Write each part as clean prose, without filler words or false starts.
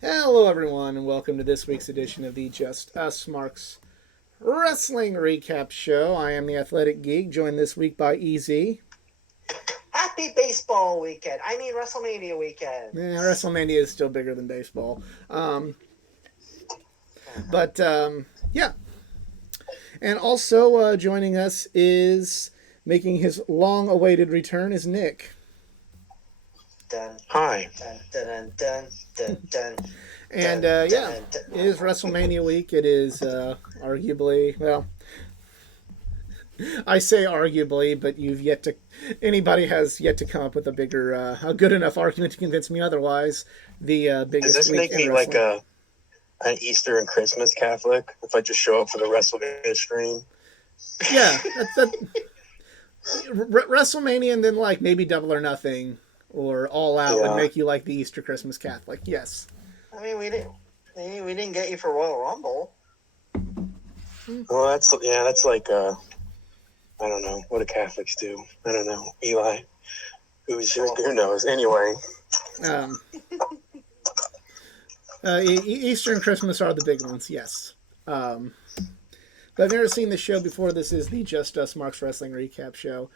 Hello, everyone, and welcome to this week's edition of the Just Us Marks Wrestling Recap Show. I am the Athletic Geek, joined this week by EZ. Happy baseball weekend. WrestleMania weekend. WrestleMania is still bigger than baseball. Yeah. And also joining us is making his long-awaited return is Nick. Dun, Hi. dun, dun, dun, dun, dun, And dun, yeah, dun, dun. it is WrestleMania week. It is arguably, well, I say arguably, but anybody has yet to come up with a good enough argument to convince me otherwise. The Does biggest this week make in me like wrestling. an Easter and Christmas Catholic if I just show up for the WrestleMania stream? Yeah, WrestleMania, and then like maybe Double or Nothing or All Out would Yeah. make you like the Easter Christmas Catholic. Yes. We didn't get you for Royal Rumble. Well, that's like I don't know what do Catholics do. I don't know. Eli, who knows? Anyway, Um, Easter and Christmas are the big ones. Yes. But I've never seen the show before. This is the Just Us Marks Wrestling Recap Show.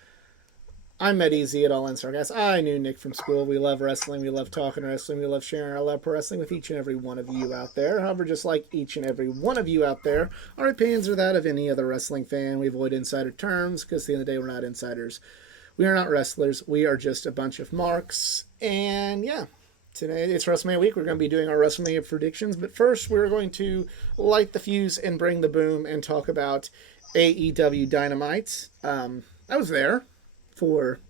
I'm Met Easy at All In Sarcasm. I knew Nick from school. We love wrestling. We love talking wrestling. We love sharing our love for wrestling with each and every one of you out there. However, just like each and every one of you out there, our opinions are that of any other wrestling fan. We avoid insider terms because at the end of the day, we're not insiders. We are not wrestlers. We are just a bunch of marks. And yeah, today it's WrestleMania week. We're going to be doing our WrestleMania predictions. But first, we're going to light the fuse and bring the boom and talk about AEW Dynamite. I was there for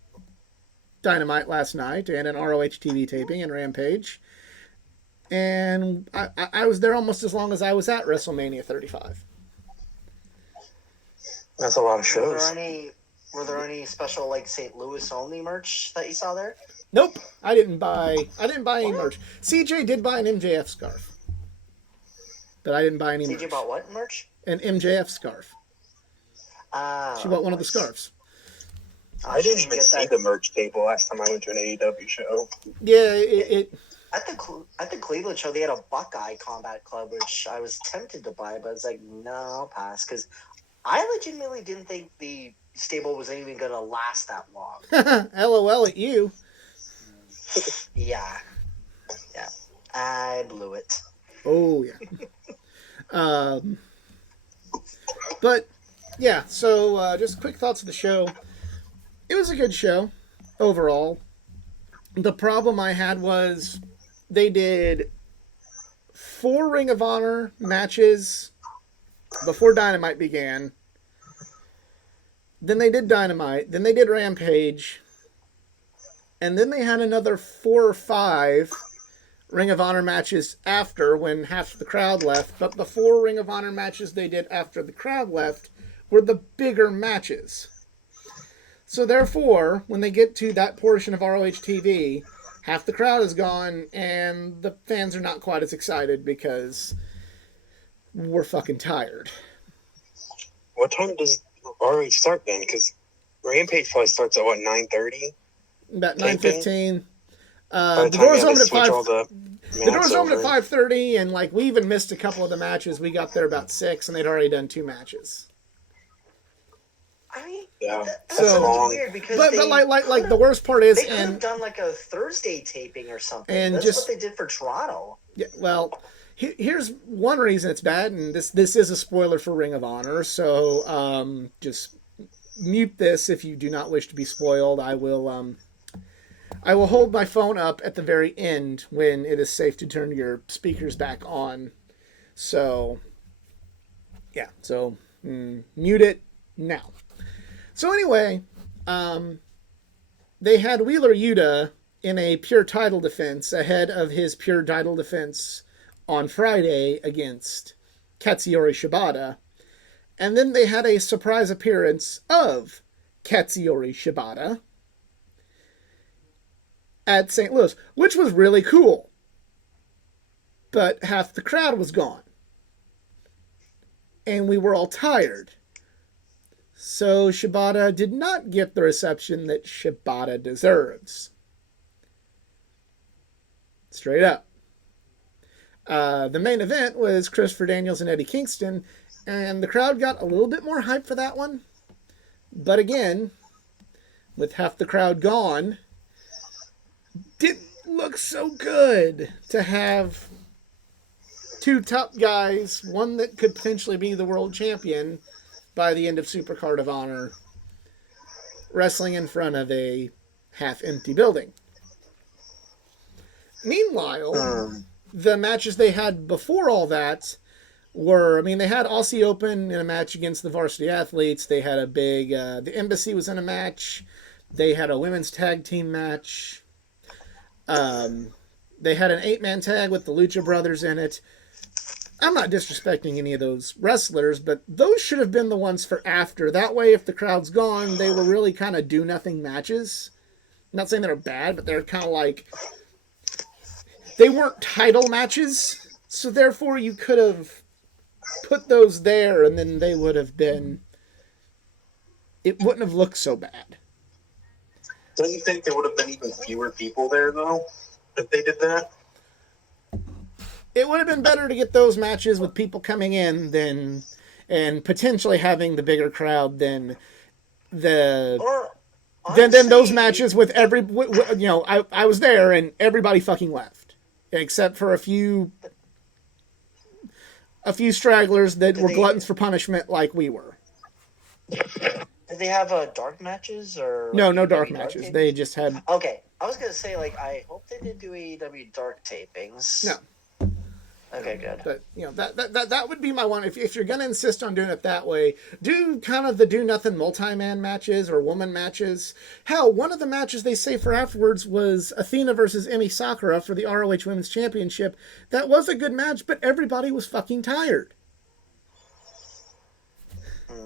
Dynamite last night and an ROH TV taping and Rampage. And I was there almost as long as I was at WrestleMania 35. that's a lot of shows. Were there any special like St. Louis only merch that you saw there? Nope, I didn't buy any merch. CJ did buy an MJF scarf, but I didn't buy any merch. CJ bought what merch? An MJF scarf. She bought one of the scarves. I didn't even see the merch table last time I went to an AEW show. Yeah, At the Cleveland show, they had a Buckeye Combat Club, which I was tempted to buy, but I was like, no, I'll pass, because I legitimately didn't think the stable was even going to last that long. LOL at you. Yeah, I blew it. Oh yeah. But yeah, so just quick thoughts of the show. It was a good show overall. The problem I had was they did 4 Ring of Honor matches before Dynamite began. Then they did Dynamite. Then they did Rampage. And then they had another 4 or 5 Ring of Honor matches after when half the crowd left. But the 4 Ring of Honor matches they did after the crowd left were the bigger matches. So therefore, when they get to that portion of ROH TV, half the crowd is gone and the fans are not quite as excited because we're fucking tired. What time does ROH start then? Because Rampage probably starts at what, 9:30? About 9:15. By The doors open at switch 5. all the The doors mats open at over. 5:30, and like we even missed a couple of the matches. We got there about 6, and they'd already done 2 matches. I mean, Yeah, that's So- so weird because But like the worst part is, they could have and done like a Thursday taping or something. And That's just- what they did for Toronto. yeah, well, here's one reason it's bad, and this is a spoiler for Ring of Honor, so just mute this if you do not wish to be spoiled. I will hold my phone up at the very end when it is safe to turn your speakers back on. So yeah, so mute it now. So anyway, they had Wheeler Yuta in a pure title defense ahead of his pure title defense on Friday against Katsuyori Shibata. And then they had a surprise appearance of Katsuyori Shibata at St. Louis, which was really cool. But half the crowd was gone. And we were all tired. So Shibata did not get the reception that Shibata deserves. Straight up. The main event was Christopher Daniels and Eddie Kingston, and the crowd got a little bit more hype for that one. But again, with half the crowd gone, didn't look so good to have two top guys, one that could potentially be the world champion by the end of Supercard of Honor, wrestling in front of a half-empty building. Meanwhile, the matches they had before all that were, they had Aussie Open in a match against the Varsity Athletes. They had a big, the Embassy was in a match. They had a women's tag team match. They had an 8-man tag with the Lucha Brothers in it. I'm not disrespecting any of those wrestlers, but those should have been the ones for after. That way, if the crowd's gone, they were really kind of do-nothing matches. I'm not saying they're bad, but they're kind of like... They weren't title matches, so therefore you could have put those there, and then they would have been... It wouldn't have looked so bad. Don't you think there would have been even fewer people there, though, if they did that? It would have been better to get those matches with people coming in than, and potentially having the bigger crowd than than those matches with every, I was there and everybody fucking left, except for a few stragglers that were gluttons for punishment like we were. Did they have dark matches or no dark matches? They just had. Okay, I was gonna say I hope they did do AEW dark tapings. No. Okay, good. But that would be my one. If you're gonna insist on doing it that way, do kind of the do nothing multi-man matches or woman matches. Hell, one of the matches they say for afterwards was Athena versus Emi Sakura for the ROH Women's Championship. That was a good match, but everybody was fucking tired.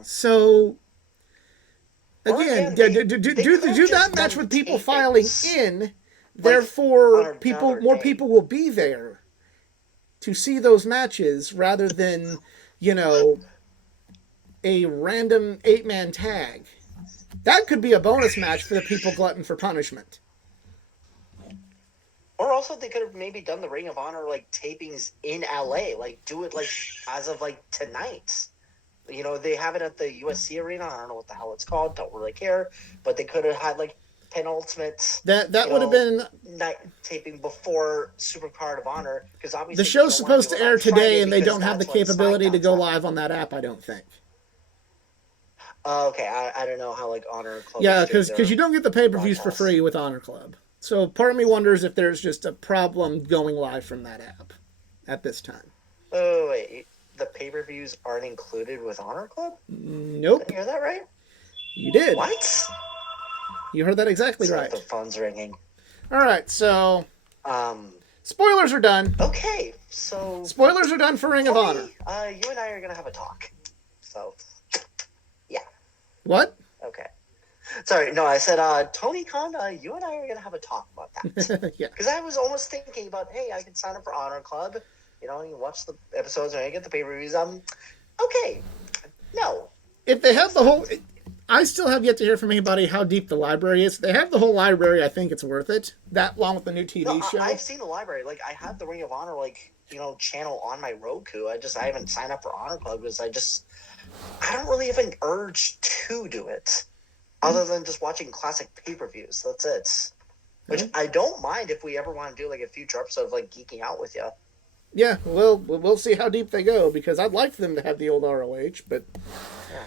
So again, do that match with people filing in. Therefore, more people will be there to see those matches rather than, a random 8-man tag. That could be a bonus match for the people glutton for punishment. Or also they could have maybe done the Ring of Honor tapings in LA, do it as of tonight. They have it at the USC arena. I don't know what the hell it's called. Don't really care. But they could have had penultimate. That would have been night taping before Supercard of Honor, because obviously the show's supposed to air today, and they don't have the capability to go live on that app. I don't think. Okay, I don't know how Honor Club. Yeah, because you don't get the pay-per-views for free with Honor Club. So part of me wonders if there's just a problem going live from that app at this time. Oh wait, the pay-per-views aren't included with Honor Club? Nope. Did I hear that right? You did. What? You heard that exactly right. The phone's ringing. All right, so spoilers are done. Okay, so spoilers are done for Ring of Honor. You and I are gonna have a talk. So, yeah. What? Okay. Sorry, no, I said Tony Khan. You and I are gonna have a talk about that. Yeah. Because I was almost thinking about, hey, I can sign up for Honor Club. You watch the episodes and I get the pay-per-views. Okay. No. If they have the whole... I still have yet to hear from anybody how deep the library is. If they have the whole library, I think it's worth it. That, along with the new TV show. I've seen the library. I have the Ring of Honor, channel on my Roku. I haven't signed up for Honor Club because I don't really have an urge to do it. Other than just watching classic pay-per-views. That's it. Which I don't mind if we ever want to do, a future episode of, Geeking Out with you. Yeah, we'll see how deep they go, because I'd like them to have the old ROH, but... Yeah.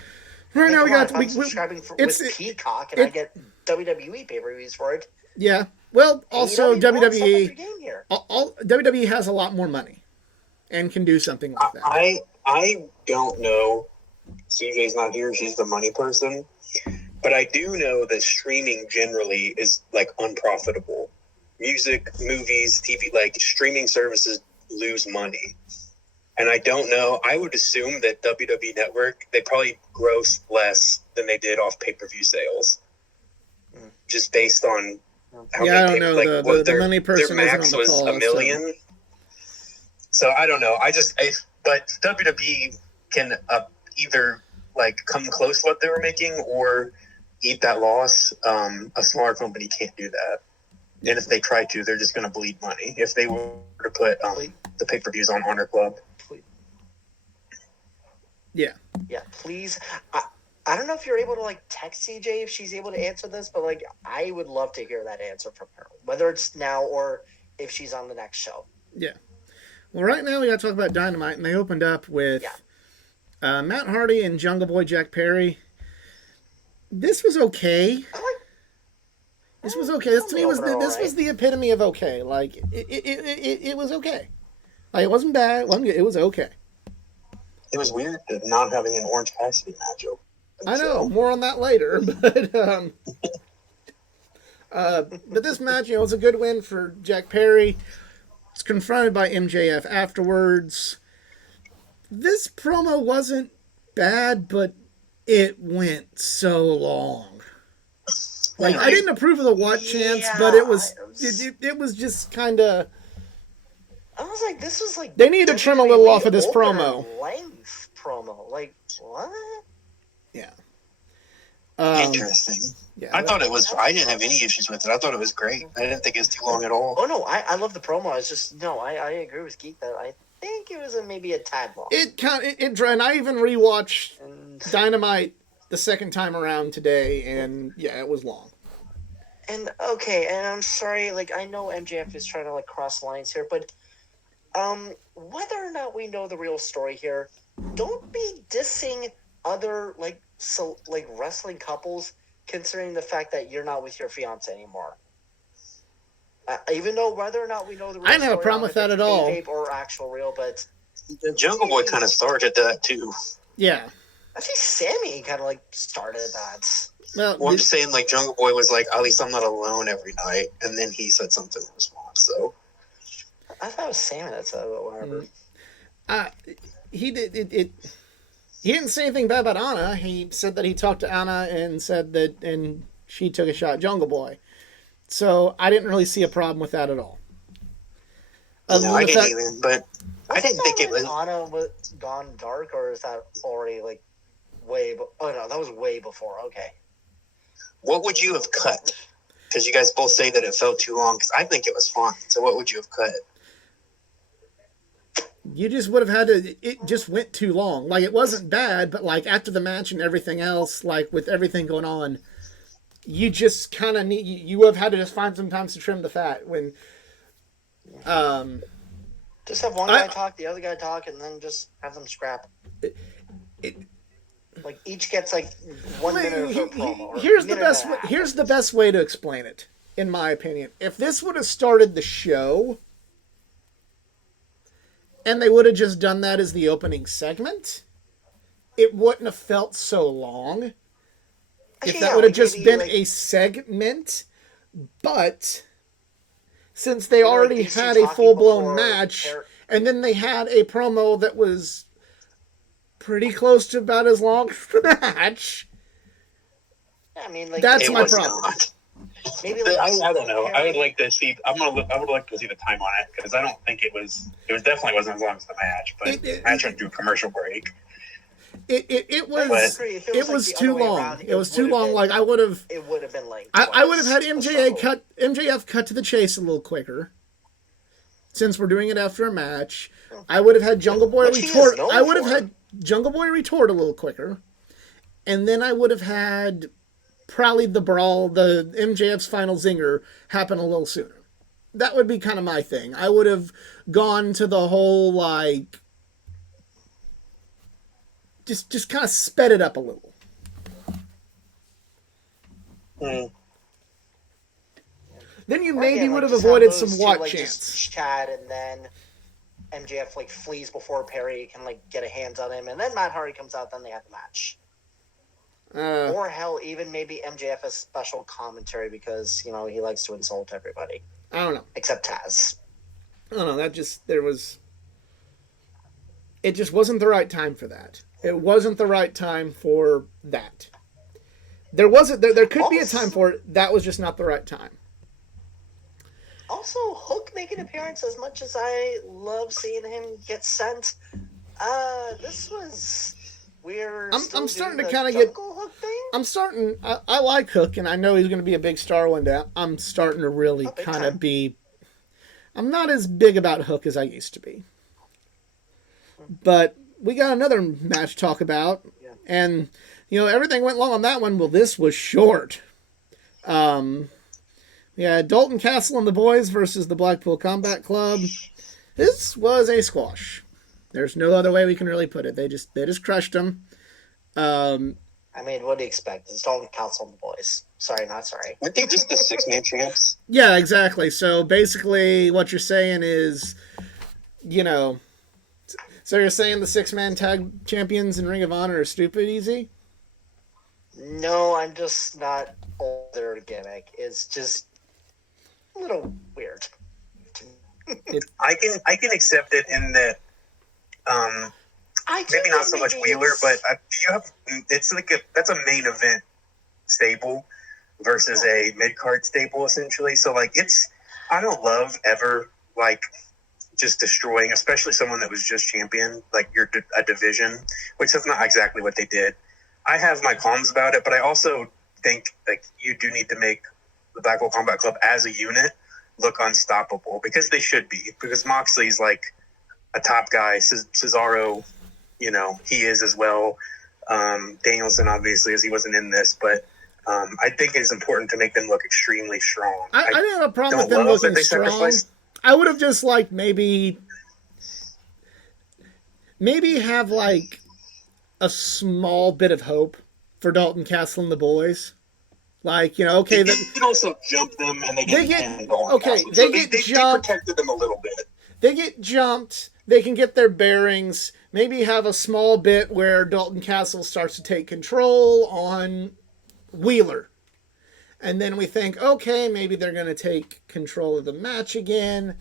Right now I'm subscribing with Peacock, and I get WWE pay-per-views for it. Yeah. Well, also WWE... WWE has a lot more money and can do something like that. I don't know. CJ's not here. She's the money person. But I do know that streaming generally is, unprofitable. Music, movies, TV, streaming services lose money. And I don't know. I would assume that WWE Network, they probably gross less than they did off pay-per-view sales. Just based on how I don't know. The money person their max isn't on the was call, $1 million. So I don't know. But WWE can either come close to what they were making or eat that loss. A smaller company can't do that. And if they try to, they're just going to bleed money. If they were to put the pay-per-views on Honor Club. Yeah. Yeah, please. I don't know if you're able to like text CJ if she's able to answer this, but like I would love to hear that answer from her, whether it's now or if she's on the next show. Yeah. Well, right now we got to talk about Dynamite, and they opened up with Matt Hardy and Jungle Boy Jack Perry. This was okay. This was okay. This to me was was the epitome of okay. Like it was okay. Like, it wasn't bad. It wasn't good. It was okay. It was weird not having an Orange Cassidy match open. I know. More on that later, but this match, was a good win for Jack Perry. It's confronted by MJF afterwards. This promo wasn't bad, but it went so long. Like, I didn't approve of the what chance, but it was just kind of. I was like, this was like. They need to trim a little off of this promo. Length promo, like what? Yeah. Interesting. Yeah, I thought it was. I didn't have any issues with it. I thought it was great. I didn't think it was too long at all. Oh no, I love the promo. It's just I agree with Geek that I think it was maybe a tad long. It and I even rewatched Dynamite the second time around today, and yeah, it was long. And okay, and I'm sorry, like I know MJF is trying to like cross lines here, but whether or not we know the real story here, don't be dissing other like wrestling couples, considering the fact that you're not with your fiance anymore. Even though whether or not we know the real story, I don't have a problem with that at all. Or actual real, but the Jungle Boy kind of started that too. Yeah. I think Sammy kind of like started that. Well, I'm just saying, like, Jungle Boy was like, at least I'm not alone every night, and then he said something in response, so. I thought it was Sammy that said it, but whatever. He did it. He didn't say anything bad about Anna. He said that he talked to Anna and said that, and she took a shot at Jungle Boy. So I didn't really see a problem with that at all. No, I didn't even, but I didn't think it was. Anna was gone dark, or is that already like way? Oh no, that was way before. Okay. What would you have cut? Because you guys both say that it felt too long. Because I think it was fine. So what would you have cut? You just would have had to. It just went too long. Like, it wasn't bad, but like after the match and everything else, like with everything going on, you just kind of need. You would have had to just find some time to trim the fat when. Just have one guy talk, the other guy talk, and then just have them scrap. Like each gets like 1 minute of a promo. Here's the best way to explain it, in my opinion. If this would have started the show, and they would have just done that as the opening segment, it wouldn't have felt so long. If that would have just been a segment, but since they already had a full-blown match, and then they had a promo that was pretty close to about as long as the match. Yeah, I mean, like, that's my problem. Maybe like, I don't know. I would like to see. I would like to see the time on it because I don't think it was. It was definitely wasn't as long as the match, but the match went through a commercial break. It was too long. It was too long. Like, I would have. It would have been like. I would have had MJF cut to the chase a little quicker. Since we're doing it after a match, I would have had Jungle Boy retort. I would have had Jungle Boy retort a little quicker, and then I would have had probably the brawl, the MJF's final zinger, happen a little sooner. That would be kind of my thing. I would have gone to the whole like, just kind of sped it up a little. Then you maybe would have avoided some what chance. Chat, and then MJF like flees before Perry can like get a hands on him, and then Matt Hardy comes out. Then they have the match. Or hell, even maybe MJF has special commentary because he likes to insult everybody. I don't know, except Taz. I don't know. It just wasn't the right time for that. It wasn't the right time for that. There could be a time for it. That was just not the right time. Also, Hook make an appearance. As much as I love seeing him get sent, this was we're I'm still starting doing to the kinda get- Jungle Hook thing? I like Hook, and I know he's going to be a big star one day. I'm starting to really Oh, big kind time. of be. I'm not as big about Hook as I used to be. But we got another match to talk about. Yeah. And, everything went long on that one. Well, this was short. Yeah, Dalton Castle and the boys versus the Blackpool Combat Club. This was a squash. There's no other way we can really put it. They just crushed them. I mean, what do you expect? It's Dalton Castle and the boys. Sorry, not sorry. Weren't they just the 6-man champs? Yeah, exactly. So basically, what you're saying is, so you're saying the 6-man tag champions in Ring of Honor are stupid easy? No, I'm just not older gimmick. It's just a little weird. I can accept it in that. I Maybe not so much Wheeler, but it's like that's a main event stable versus a mid card stable essentially. So like I don't love ever like just destroying, especially someone that was just champion, like a division, which is not exactly what they did. I have my qualms about it, but I also think like you do need to make the Blackpool Combat Club as a unit look unstoppable, because they should be, because Moxley's like a top guy. Cesaro, he is as well. Danielson, obviously, as he wasn't in this, but I think it's important to make them look extremely strong. I didn't have a problem with don't them love that looking they strong. sacrificed. I would have just liked maybe have like a small bit of hope for Dalton Castle and the boys. Like, okay, They did also jump them, and they didn't handle them. okay, So they get jumped. They protected them a little bit. They get jumped. They can get their bearings. Maybe have a small bit where Dalton Castle starts to take control on Wheeler. And then we think, okay, maybe they're going to take control of the match again.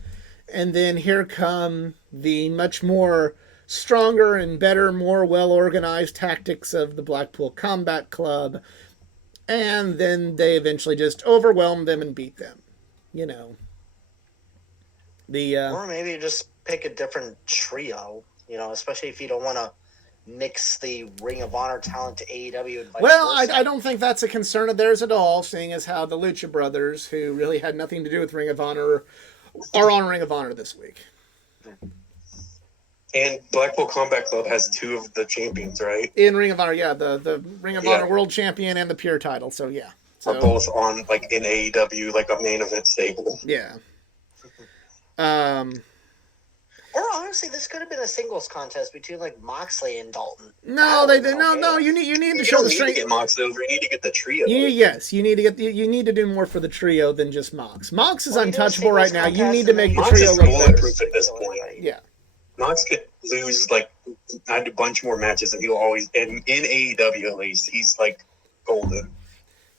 And then here come the much more stronger and better, more well-organized tactics of the Blackpool Combat Club. And then they eventually just overwhelm them and beat them. Or maybe just pick a different trio, especially if you don't want to mix the Ring of Honor talent to AEW and vice versa. I don't think that's a concern of theirs at all, seeing as how the Lucha Brothers, who really had nothing to do with Ring of Honor, are on Ring of Honor this week. And Blackpool Combat Club has 2 of the champions, right? In Ring of Honor, yeah, the Ring of Honor World Champion and the Pure title, so yeah. Are both on, like, in AEW, like a main event stable. Yeah. Or honestly, this could have been a singles contest between like Moxley and Dalton. No, you need to show the strength. You need to get Moxley over. You need to get the trio. Yes, you need to do more for the trio than just Mox. Mox is untouchable right now. You need to make the Mox trio is look better. bulletproof at this point. Yeah. Mox could lose like a bunch more matches, and he'll always, in AEW at least, he's like golden.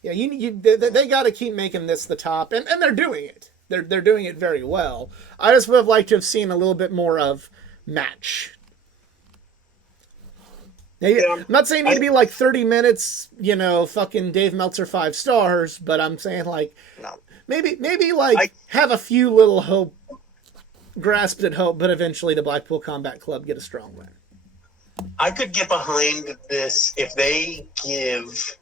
Yeah, they got to keep making this the top, and they're doing it. They're doing it very well. I just would have liked to have seen a little bit more of match. I'm not saying it need to be like 30 minutes, fucking Dave Meltzer 5 stars, but I'm saying like maybe have a few little grasped at hope, but eventually the Blackpool Combat Club get a strong win. I could get behind this if they give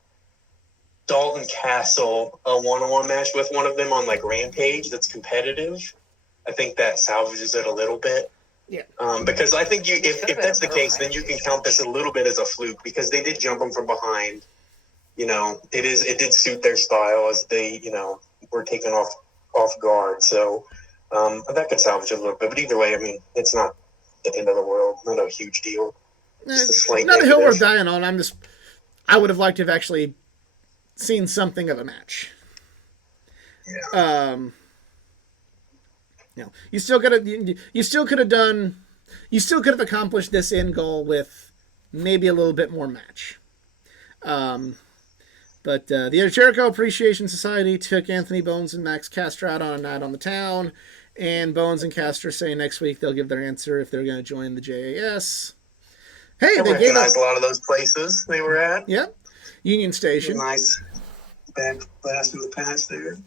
Dalton Castle a one-on-one match with one of them on like Rampage that's competitive. I think that salvages it a little bit. Yeah. Because I think if that's the case, then you can count this a little bit as a fluke, because they did jump them from behind. It did suit their style as they, were taken off guard. So that could salvage it a little bit. But either way, I mean, it's not the end of the world. Not a huge deal. Just a slight not a hill negative. worth dying on. I would have liked to have actually seen something of a match. Yeah. You still could have accomplished this end goal with maybe a little bit more match. But the Jericho Appreciation Society took Anthony Bones and Max Caster out on a night on the town, and Bones and Caster say next week they'll give their answer if they're going to join the JAS. Hey, I they recognize a lot of those places they were at. Yep. Union Station. Nice bad blast in the past there.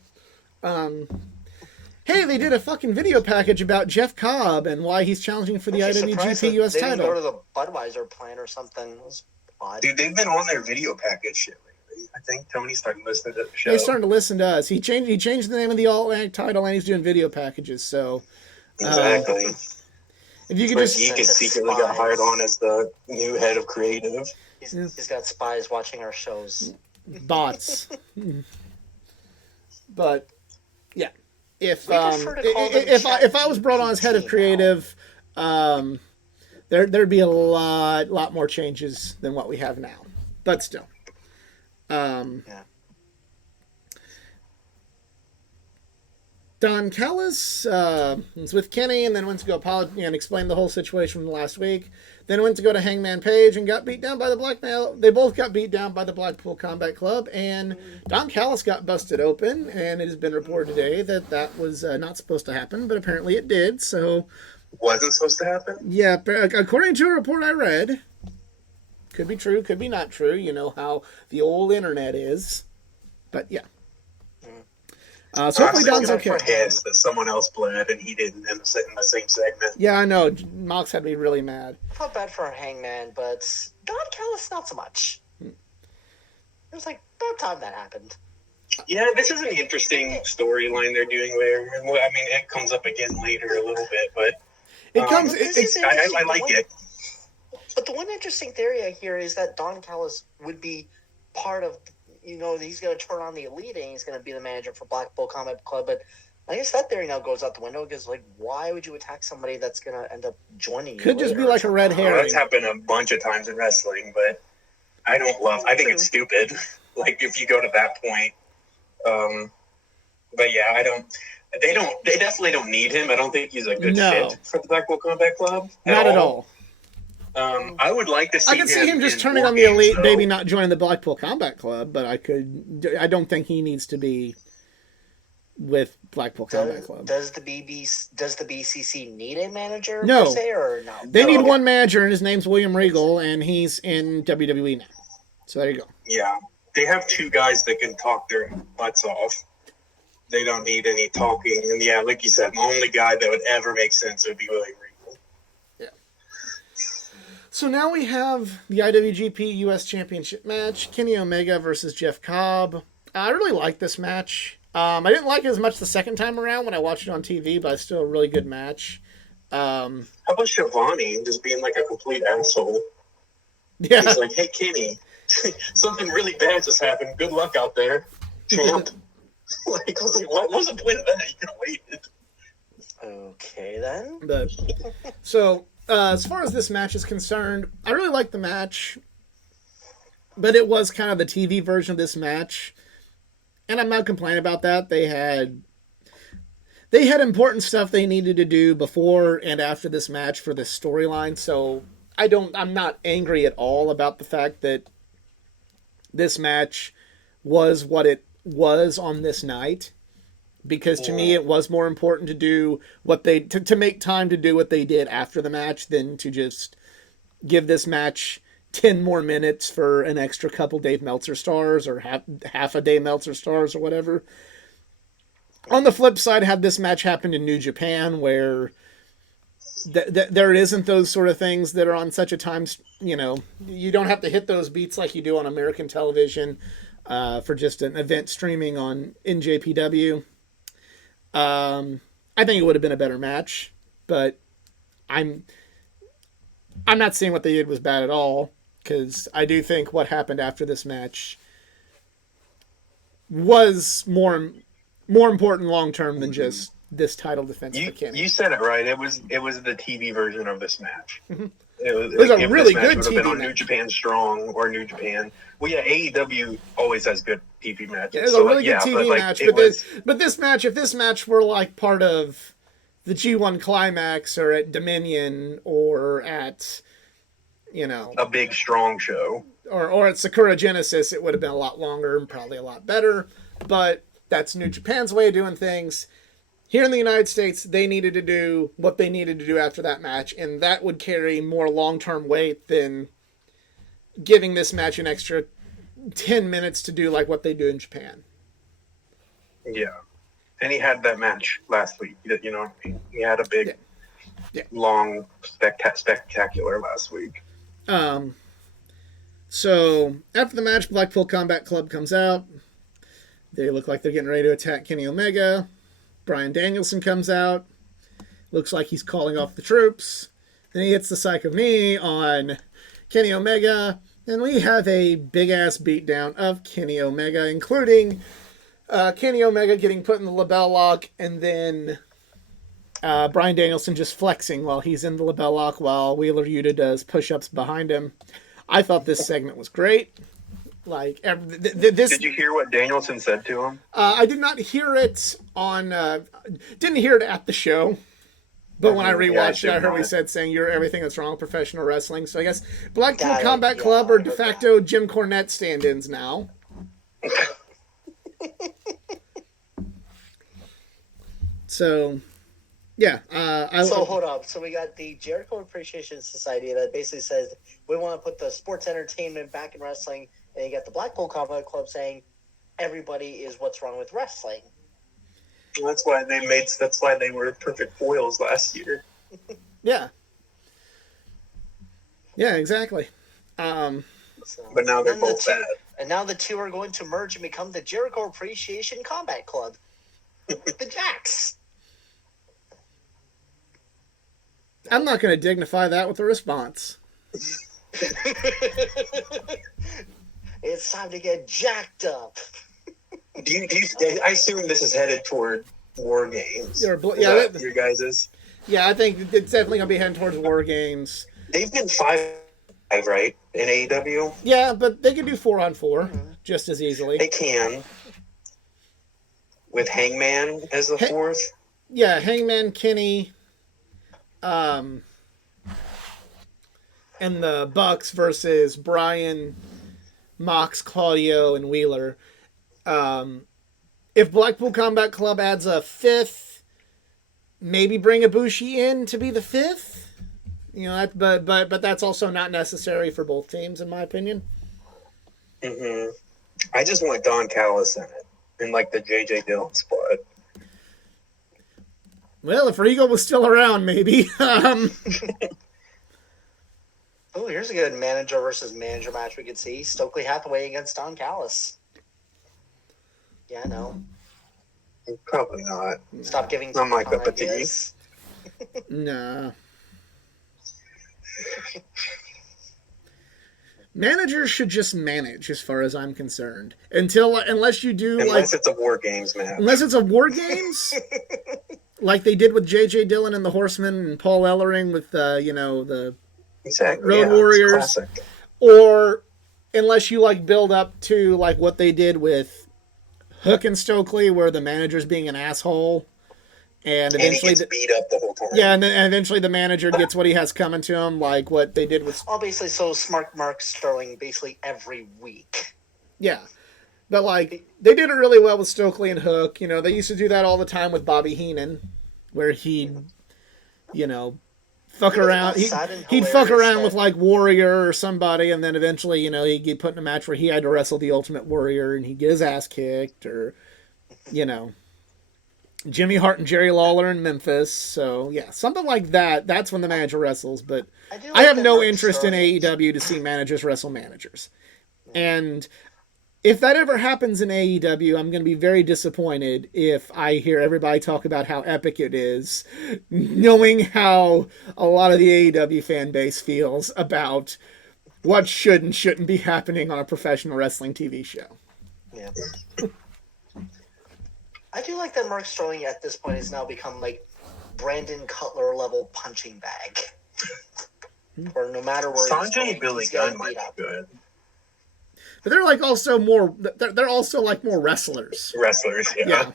Hey, they did a fucking video package about Jeff Cobb and why he's challenging for the IWGP US they title. didn't go to the Budweiser plant or something. odd. Dude, they've been on their video package shit lately. I think Tony started listening to the show. He's starting to listen to us. He changed the name of the All-Atlantic title, and he's doing video packages. So Exactly. if you could But just Geek has secretly got hired on as the new head of creative. He's got spies watching our shows. bots, but yeah, if We prefer to call them if I was brought on as head of ChatGPT creative, there'd be a lot more changes than what we have now. But still, Yeah. Don Callis was with Kenny and then went to go apologize and explain the whole situation from last week. Then went to go to Hangman Page and got beat down by the Blackmail. They both got beat down by the Blackpool Combat Club, and Don Callis got busted open. And it has been reported today that was not supposed to happen, but apparently it did. So, Wasn't supposed to happen? yeah, according to a report I read, could be true, could be not true. You know how the old internet is, but yeah. So hopefully Don's okay. Pissed that someone else bled and he didn't in the same segment. Yeah, I know. Mox had me really mad. I felt bad for Hangman, but Don Callis not so much. It was like about time that happened. Yeah, this is an interesting storyline they're doing there. I mean, it comes up again later a little bit, but It comes. I like it. But the one interesting theory I hear is that Don Callis would be part of, he's going to turn on the Elite and he's going to be the manager for Blackpool Combat Club. But I guess that theory now goes out the window because, why would you attack somebody that's going to end up joining you? Could just be like a red herring. That's happened a bunch of times in wrestling, but I think it's stupid. If you go to that point. But yeah, they definitely don't need him. I don't think he's a good fit for the Blackpool Combat Club. Not at all. I would like to see I could see him just turning on the Elite, maybe not joining the Blackpool Combat Club, but I don't think he needs to be with Blackpool Combat Club. Does the BCC need a manager? No. Per se, or no? They need one manager, and his name's William Regal, and he's in WWE now. So there you go. Yeah. They have two guys that can talk their butts off. They don't need any talking. And yeah, like you said, the only guy that would ever make sense would be William Regal. Yeah. So now we have the IWGP US Championship match. Kenny Omega versus Jeff Cobb. I really like this match. I didn't like it as much the second time around when I watched it on TV, but it's still a really good match. How about Shivani just being like a complete asshole? Yeah. He's like, hey, Kenny, something really bad just happened. Good luck out there, champ. I was like, what was the point of that? You could have waited. Okay, then. But, so, as far as this match is concerned, I really like the match, but it was kind of the TV version of this match, and I'm not complaining about that. They had important stuff they needed to do before and after this match for this storyline, so I'm not angry at all about the fact that this match was what it was on this night, because to me it was more important to do what they to make time to do what they did after the match than to just give this match 10 more minutes for an extra couple Dave Meltzer stars or half a Dave Meltzer stars or whatever. On the flip side, had this match happened in New Japan where there isn't those sort of things that are on such a time, you don't have to hit those beats like you do on American television for just an event streaming on NJPW. I think it would have been a better match, but I'm not saying what they did was bad at all, because I do think what happened after this match was more important long term than just this title defense for Kenny. You said it right. It was the TV version of this match. Mm-hmm. It was a really good TV TV on match. New Japan Strong or New Japan. Well, yeah, AEW always has good TV matches. Yeah, it was a really good TV match, but this match, if this match were like part of the G1 Climax or at Dominion or at, a big strong show, or at Sakura Genesis, it would have been a lot longer and probably a lot better. But that's New Japan's way of doing things. Here in the United States, they needed to do what they needed to do after that match, and that would carry more long-term weight than giving this match an extra 10 minutes to do like what they do in Japan. Yeah. And he had that match last week. You know what I mean? He had a big, long, spectacular last week. So after the match, Blackpool Combat Club comes out. They look like they're getting ready to attack Kenny Omega. Bryan Danielson comes out. Looks like he's calling off the troops. Then he hits the Psych of Me on Kenny Omega. And we have a big-ass beatdown of Kenny Omega, including Kenny Omega getting put in the label lock, and then Bryan Danielson just flexing while he's in the label lock while Wheeler Yuta does push-ups behind him. I thought this segment was great. Like this. Did you hear what Danielson said to him? I did not hear it on. Didn't hear it at the show. But when I rewatched it, I heard he said saying you're everything that's wrong with professional wrestling. So I guess Blackpool Combat Club are de facto Jim Cornette stand-ins now. So, yeah. Hold up. So we got the Jericho Appreciation Society that basically says we want to put the sports entertainment back in wrestling, and you got the Blackpool Combat Club saying everybody is what's wrong with wrestling. That's why they were perfect foils last year. Yeah. Yeah, exactly. But now they're both bad. And now the two are going to merge and become the Jericho Appreciation Combat Club. The Jacks. I'm not going to dignify that with a response. It's time to get jacked up. I assume this is headed toward War Games. Your guys's? Yeah, I think it's definitely going to be heading towards War Games. They've been 5, right, in AEW? Yeah, but they can do 4-on-4 just as easily. They can. With Hangman as the fourth? Yeah, Hangman, Kenny, and the Bucks versus Bryan, Mox, Claudio, and Wheeler. If Blackpool Combat Club adds a fifth, maybe bring Ibushi in to be the fifth. You know, but that's also not necessary for both teams, in my opinion. Mm-hmm. I just want Don Callis in it, in like the J.J. Dillon spot. Well, if Regal was still around, maybe. Oh, here's a good manager versus manager match we could see. Stokely Hathaway against Don Callis. Yeah, no. Probably not. Stop giving not my cup of tea. Nah. Managers should just manage, as far as I'm concerned. Unless it's a War Games match. Unless it's a War Games, like they did with J.J. Dillon and the Horsemen and Paul Ellering with the Road Warriors, or unless you build up to what they did with Hook and Stokely, where the manager's being an asshole. And eventually he gets beat up the whole time. Yeah, and then eventually the manager gets what he has coming to him, like what they did with... Basically, so smart Mark Sterling basically every week. Yeah. But, they did it really well with Stokely and Hook. You know, they used to do that all the time with Bobby Heenan, where he'd, fuck around. He'd fuck around with, Warrior or somebody, and then eventually, he'd get put in a match where he had to wrestle the Ultimate Warrior, and he'd get his ass kicked, or, Jimmy Hart and Jerry Lawler in Memphis. So, yeah, something like that. That's when the manager wrestles. But I have no interest in AEW to see managers wrestle managers. And if that ever happens in AEW, I'm going to be very disappointed if I hear everybody talk about how epic it is, knowing how a lot of the AEW fan base feels about what should and shouldn't be happening on a professional wrestling TV show. Yeah. I do like that Mark Sterling at this point has now become Brandon Cutler level punching bag. Where no matter where Sanjay and Billy Gunn might be good. But they're also more. They're also more wrestlers. Wrestlers, yeah.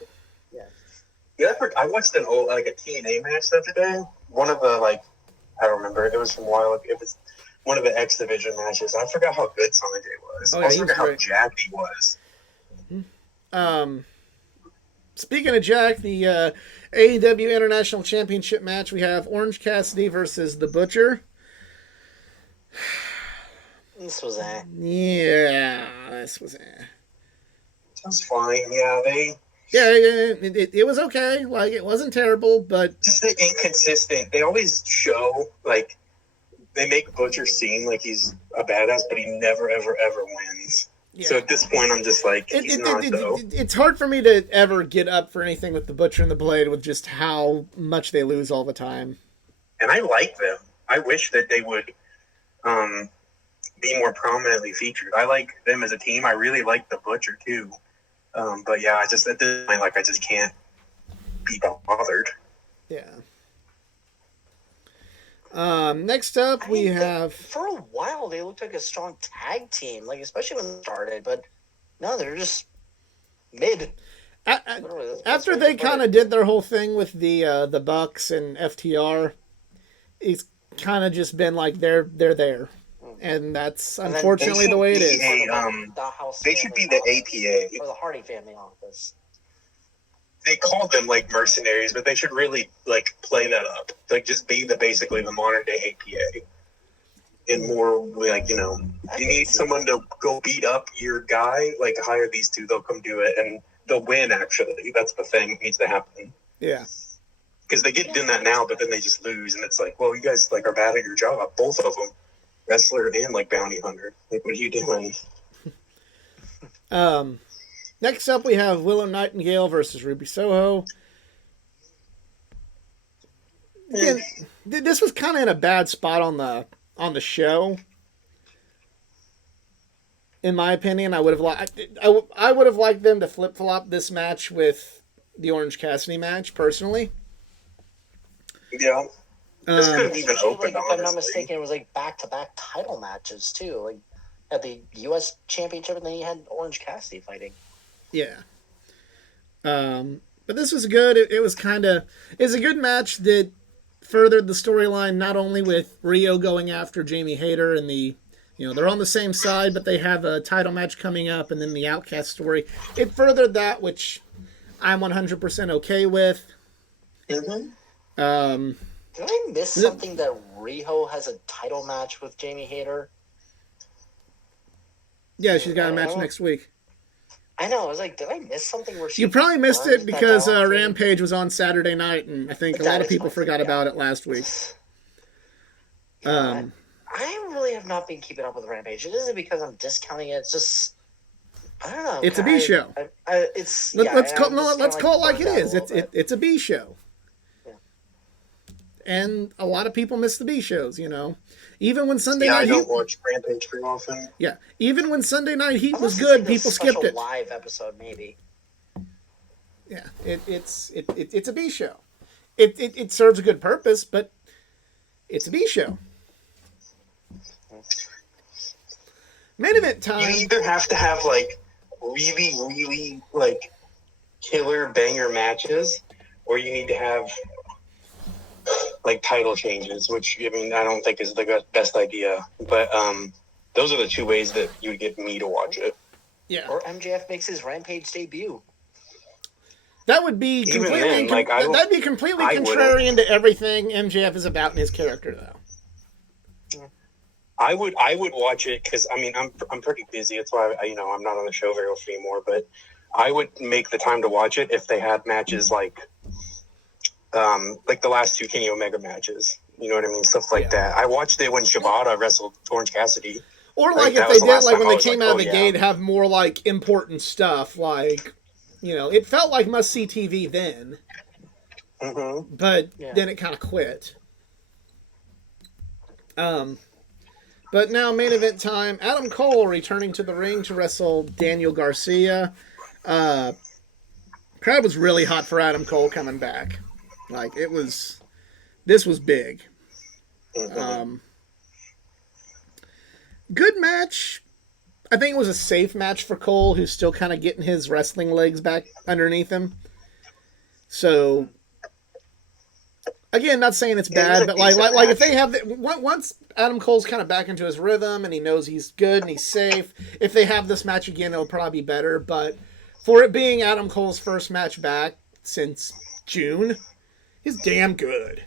Yeah, I watched an old a TNA match the other day. One of the I don't remember. It was from a while. It was one of the X Division matches. I forgot how good Sanjay was. I forgot how jacked he was. Speaking of Jack, the AEW International Championship match, we have Orange Cassidy versus The Butcher. This was Yeah, this was It was fine, yeah. It was okay. It wasn't terrible, but... Just the inconsistent. They always show, they make Butcher seem like he's a badass, but he never, ever, ever wins. Yeah. So at this point, I'm just like, it's hard for me to ever get up for anything with the Butcher and the Blade with just how much they lose all the time. And I like them. I wish that they would be more prominently featured. I like them as a team. I really like the Butcher too. But yeah, I just at this point, like, I just can't be bothered. Yeah. Next up, we have... For a while, they looked like a strong tag team, like especially when they started, but no, they're just mid. After they kind of did their whole thing with the Bucks and FTR, it's kind of just been like they're there, and that's unfortunately the way it is. They should be the APA or the Hardy family office. They call them like mercenaries, but they should really like play that up. Like just be basically the modern day APA. And more like, you need someone to go beat up your guy, like hire these two, they'll come do it and they'll win actually. That's the thing that needs to happen. Yeah. Because they get doing that now, but then they just lose and it's like, well, you guys like are bad at your job, both of them. Wrestler and like bounty hunter. Like what are you doing? Next up, we have Willow Nightingale versus Ruby Soho. Again, this was kind of in a bad spot on the show. In my opinion, I would have liked them to flip flop this match with the Orange Cassidy match. Personally, yeah, this could have even opened. If I'm not mistaken, it was like back-to-back title matches too. Like at the U.S. Championship, and then you had Orange Cassidy fighting. Yeah. But this was good. It was a good match that furthered the storyline, not only with Rio going after Jamie Hayter and they're on the same side, but they have a title match coming up, and then the Outcast story. It furthered that, which I'm 100% okay with. Mm-hmm. Did I miss something that Rio has a title match with Jamie Hayter? Yeah, she's got a match next week. I know. I was like, did I miss something where she... You probably missed it because Rampage was on Saturday night, and I think a lot of people forgot about it last week. I really have not been keeping up with Rampage. It isn't because I'm discounting it. It's just... I don't know. It's a B show. Let's call it like it is. It's a B show. Yeah. And a lot of people miss the B shows, Even when Sunday Night Heat... I don't watch Rampage very often. Yeah. Even when Sunday Night Heat was good, people skipped it. Live episode, maybe. Yeah. It's a B show. It serves a good purpose, but it's a B show. Main event time. You either have to have, like, really, really, like, killer banger matches, or you need to have... like title changes, which I don't think is the best idea, but those are the two ways that you would get me to watch it. Yeah, or MJF makes his Rampage debut. That would be completely that'd be completely contrarian to everything MJF is about in his character, though. I would watch it because I'm pretty busy. That's why I'm not on the show very often anymore. But I would make the time to watch it if they had matches like the last two Kenny Omega matches. You know what I mean? Stuff like that. I watched it when Shibata wrestled Orange Cassidy. Or like if they did, like when they came out of the gate, have more like important stuff. Like, it felt like must-see TV then. Mm-hmm. But then it kind of quit. But now main event time. Adam Cole returning to the ring to wrestle Daniel Garcia. Crowd was really hot for Adam Cole coming back. Like, this was big. Good match. I think it was a safe match for Cole, who's still kind of getting his wrestling legs back underneath him. So, again, not saying it's bad, but like if they have once Adam Cole's kind of back into his rhythm and he knows he's good and he's safe, if they have this match again, it'll probably be better. But for it being Adam Cole's first match back since June, he's damn good.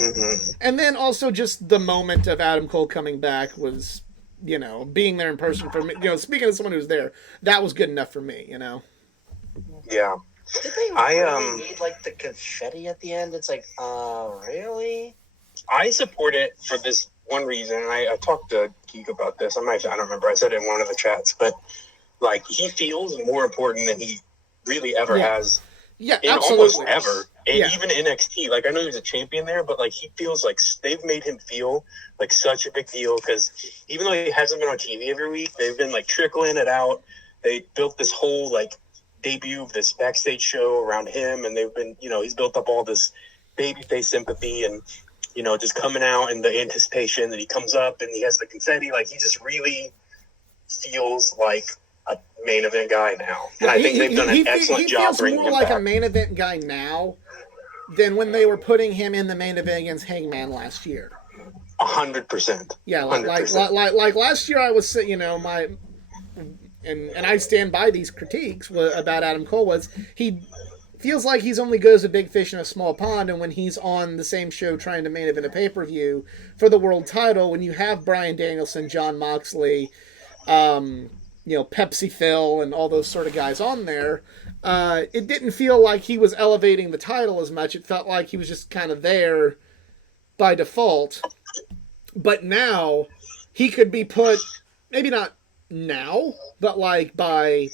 Mm-hmm. And then also just the moment of Adam Cole coming back was, being there in person for me. Speaking of someone who's there, that was good enough for me. Yeah. Did they really need like the confetti at the end? It's like, really? I support it for this one reason, and I talked to Geek about this. I don't remember. I said it in one of the chats, but like he feels more important than he really ever has Yeah, in absolutely. almost ever. And Yeah. even NXT, like I know he was a champion there, but like he feels like they've made him feel like such a big deal because even though he hasn't been on TV every week, they've been like trickling it out. They built this whole like debut of this backstage show around him, and they've been, he's built up all this babyface sympathy and just coming out in the anticipation that he comes up and he has the confetti. Like he just really feels like a main event guy now, and I think they've done an excellent job feels bringing more him like back. a main event guy now than when they were putting him in the main event against Hangman last year. 100%. Yeah, 100%. like last year I was, my, and I stand by these critiques about Adam Cole was he feels like he's only goes a big fish in a small pond, and when he's on the same show trying to main event a pay-per-view for the world title, when you have Bryan Danielson, Jon Moxley, Pepsi Phil and all those sort of guys on there, it didn't feel like he was elevating the title as much. It felt like he was just kind of there by default. But now he could be put, maybe not now, but like by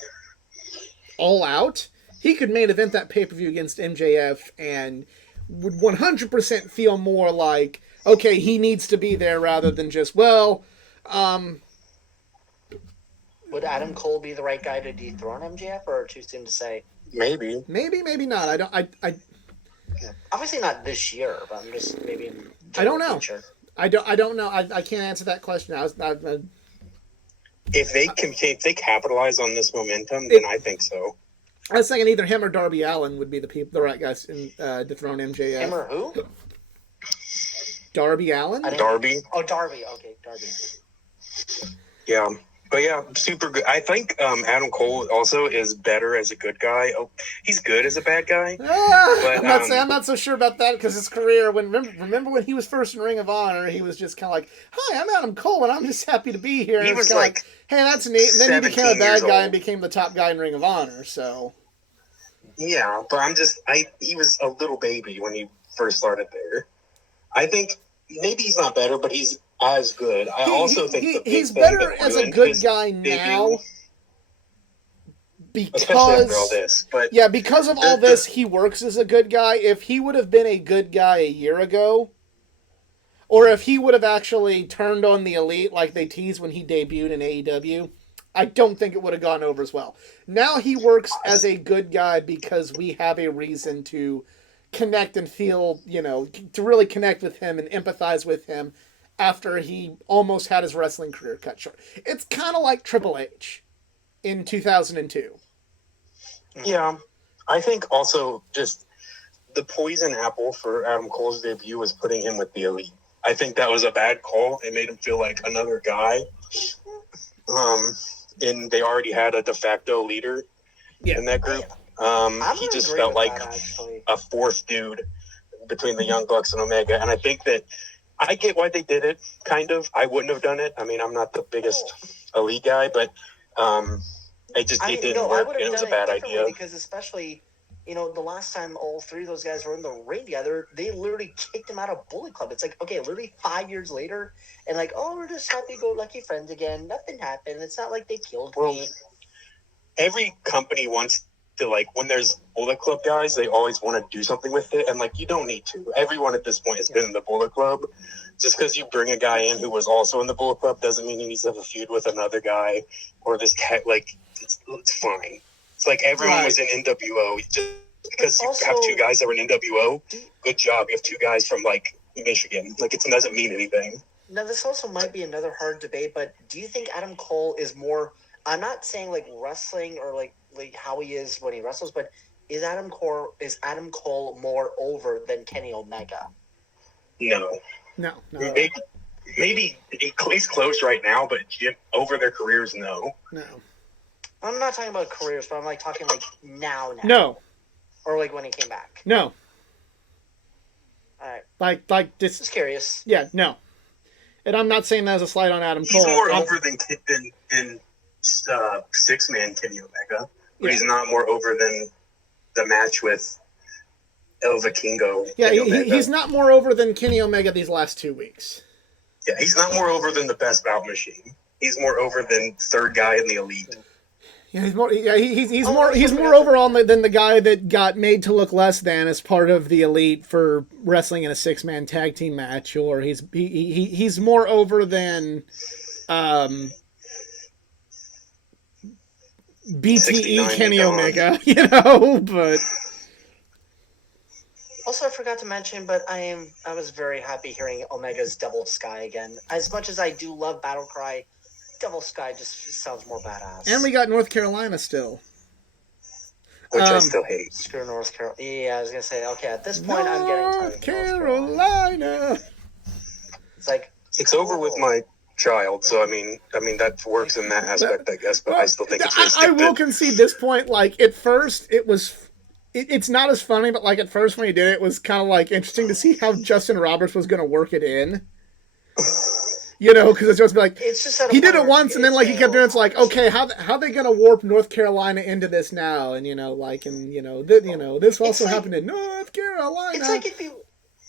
All Out, he could main event that pay-per-view against MJF and would 100% feel more like, okay, he needs to be there rather than just, would Adam Cole be the right guy to dethrone MJF, or too soon to say? Maybe, maybe not. Obviously not this year, but I'm just maybe in I don't know. future. I don't know. I can't answer that question. if they capitalize on this momentum, then I think so. I was thinking either him or Darby Allin would be the right guys in dethrone MJF. Him or who? Darby Allin? Darby. Oh, Darby. Okay, Darby. Yeah. But yeah, super good. I think Adam Cole also is better as a good guy. Oh, he's good as a bad guy. But, I'm not so sure about that because his career. Remember when he was first in Ring of Honor, he was just kind of like, "Hi, I'm Adam Cole, and I'm just happy to be here." And he was like, "Hey, that's neat." And then he became a bad guy and old. became the top guy in Ring of Honor. So yeah, but he was a little baby when he first started there. I think maybe he's not better, but he's as good. I also think he's better as a good guy now because because of all this, he works as a good guy. If he would have been a good guy a year ago, or if he would have actually turned on the Elite like they teased when he debuted in AEW, I don't think it would have gone over as well. Now he works as a good guy because we have a reason to connect and feel, to really connect with him and empathize with him after he almost had his wrestling career cut short. It's kind of like Triple H in 2002. Yeah. I think also just the poison apple for Adam Cole's debut was putting him with the Elite. I think that was a bad call. It made him feel like another guy. And they already had a de facto leader in that group. He just felt like a fourth dude between the Young Bucks and Omega. And I think that I get why they did it, kind of. I wouldn't have done it. I mean, I'm not the biggest Elite guy, but it didn't work, and it was a bad idea. Because especially, the last time all three of those guys were in the ring together, they literally kicked him out of Bullet Club. It's like, okay, literally 5 years later, and like, oh, we're just happy-go-lucky friends again. Nothing happened. It's not like they killed me. Every company wants to, like, when there's Bullet Club guys, they always want to do something with it, and like, you don't need to. Everyone at this point has been in the Bullet Club. Just because you bring a guy in who was also in the Bullet Club doesn't mean he needs to have a feud with another guy or this it's fine. It's like everyone was in NWO. Just because you have two guys that were in NWO, good job. You have two guys from like Michigan. Like, it doesn't mean anything. Now, this also might be another hard debate, but do you think Adam Cole is more? I'm not saying like wrestling or like how he is when he wrestles, but is Adam Cole more over than Kenny Omega? No. Maybe he's close right now, but over their careers, no. No. I'm not talking about careers, but I'm like talking like now. No. Or like when he came back. No. All right. Like this. Just curious. Yeah. No. And I'm not saying that as a slight on Adam Cole. He's more over than six-man Kenny Omega, but he's not more over than the match with El Vikingo. Yeah, he's not more over than Kenny Omega these last 2 weeks. Yeah, he's not more over than the best bout machine. He's more over than third guy in the elite. Yeah, he's more. Yeah, he's more overall than the guy that got made to look less than as part of the elite for wrestling in a 6-man tag team match, or he's more over than BTE Kenny Gone. Omega, but. Also, I forgot to mention, but I was very happy hearing Omega's Devil Sky again. As much as I do love Battle Cry, Devil Sky just sounds more badass. And we got North Carolina still. Which I still hate. Screw North Carolina. Yeah, I was going to say, okay, at this point, I'm getting tired North Carolina. It's like... It's over with my child, so I mean that works in that aspect, I guess, but I still think it's really stupid. I will concede this point, like, at first, it's not as funny, but like at first when he did it, it was kind of like interesting to see how Justin Roberts was going to work it in. Because it's just like it's just he did it once, and then like he kept doing it. It's like, okay, how they going to warp North Carolina into this now? And this also happened in North Carolina.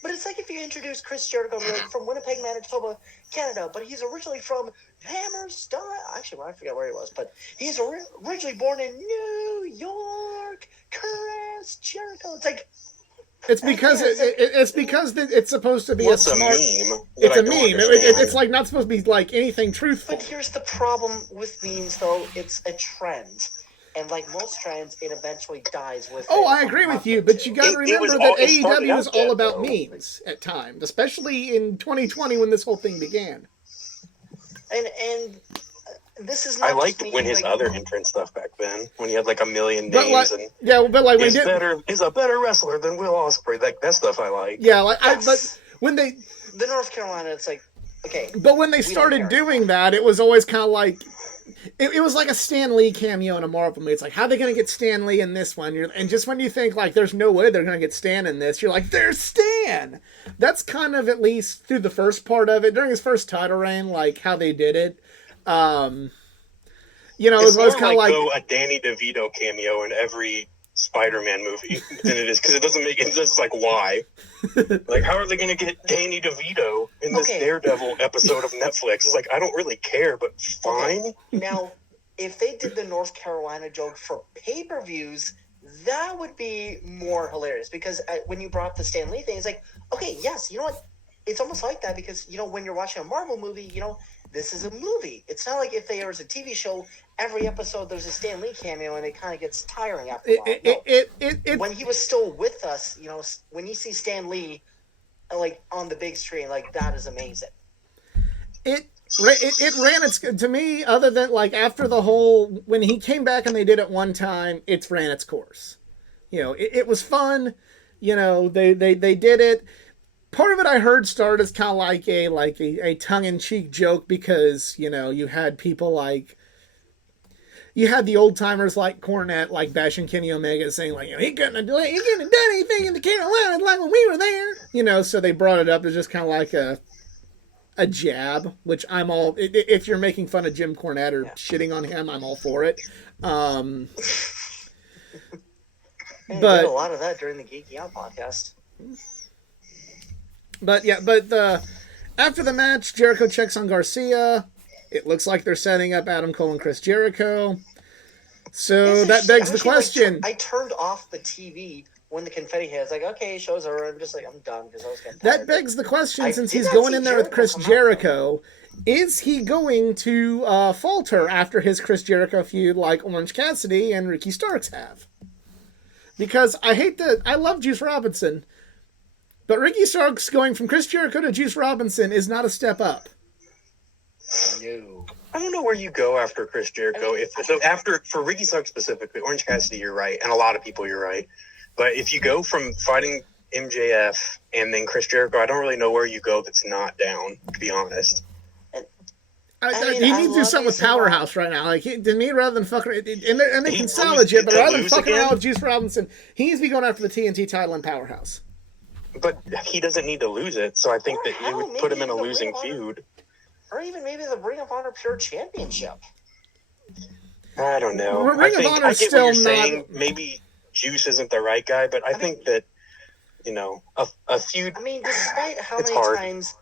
It's like if you introduce Chris Jericho from Winnipeg, Manitoba, Canada, but he's originally from Hammerstein. Actually, I forget where he was, but he's originally born in New York. Chris Jericho. It's like it's because it's supposed to be What's a smart. Meme it's a meme. It's like not supposed to be like anything truthful. But here's the problem with memes, though. It's a trend. And like most trends, it eventually dies with. Oh, I agree with you, but you got to remember that AEW is all about memes at times, especially in 2020 when this whole thing began. And this is not. I liked when his other entrance stuff back then, when he had like a million names he's a better wrestler than Will Ospreay. Like that stuff I like. Yeah, but when the North Carolina, it's like okay. But when they started doing that, it was always kind of like. It was like a Stan Lee cameo in a Marvel movie. It's like, how are they going to get Stan Lee in this one? And just when you think, like, there's no way they're going to get Stan in this, you're like, there's Stan! That's kind of, at least through the first part of it, during his first title reign, like, how they did it. It was kind of like... a Danny DeVito cameo in every Spider-Man movie than it is, because it doesn't make it. It's like, why? Like, how are they going to get Danny DeVito in this Daredevil episode of Netflix? It's like, I don't really care, but fine. Now, if they did the North Carolina joke for pay-per-views, that would be more hilarious, because when you brought up the Stan Lee thing, it's like, okay, yes, you know what? It's almost like that, because, when you're watching a Marvel movie, this is a movie. It's not like if there was a TV show, every episode there's a Stan Lee cameo and it kind of gets tiring after a while. When he was still with us, when you see Stan Lee like on the big screen, like that is amazing. It ran its, to me, other than like after the whole, when he came back and they did it one time, it's ran its course. It was fun. They did it. Part of it I heard started as kind of like a tongue-in-cheek joke because, you had people like, you had the old-timers like Cornette, like bashing Kenny Omega, saying like, he couldn't have done anything in the Carolinas like when we were there. So they brought it up as just kind of like a jab, which I'm all, if you're making fun of Jim Cornette or shitting on him, I'm all for it. But did a lot of that during the Geeky Out podcast. But after the match, Jericho checks on Garcia. It looks like they're setting up Adam Cole and Chris Jericho. So that begs the question. I turned off the TV when the confetti hit. It's like, okay, show's over. I'm just like, I'm done because I was getting tired. That begs the question, since he's going in there with Chris Jericho, is he going to falter after his Chris Jericho feud like Orange Cassidy and Ricky Starks have? Because I love Juice Robinson, but Ricky Starks going from Chris Jericho to Juice Robinson is not a step up. No. I don't know where you go after Chris Jericho. For Ricky Starks specifically, Orange Cassidy, you're right, and a lot of people, you're right. But if you go from fighting MJF and then Chris Jericho, I don't really know where you go that's not down, to be honest. He needs to do something with Powerhouse right now. Like, to me, rather than fucking, and they can salvage it, but rather than fucking around with Juice Robinson, he needs to be going after the TNT title in Powerhouse. But he doesn't need to lose it, so I think that you would put him in a losing feud. Or even maybe the Ring of Honor Pure Championship. I don't know. Ring of Honor still what you're saying. Maybe Juice isn't the right guy, but I think that, a feud. I mean, despite how many hard. times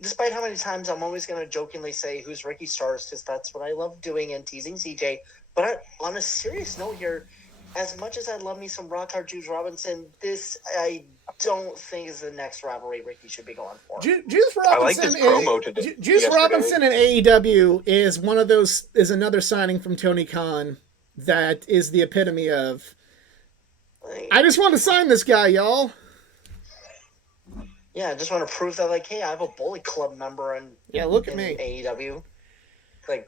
despite how many times I'm always going to jokingly say who's Ricky Starks, because that's what I love doing and teasing CJ. But on a serious note here, as much as I love me some Rock Hard Juice Robinson, this I don't think is the next rivalry Ricky should be going for. Juice I like Robinson. this promo today. Juice Robinson in AEW is one of those. Is another signing from Tony Khan that is the epitome of. I just want to sign this guy, y'all. Yeah, I just want to prove that, like, hey, I have a Bullet Club member in look at me. AEW. Like,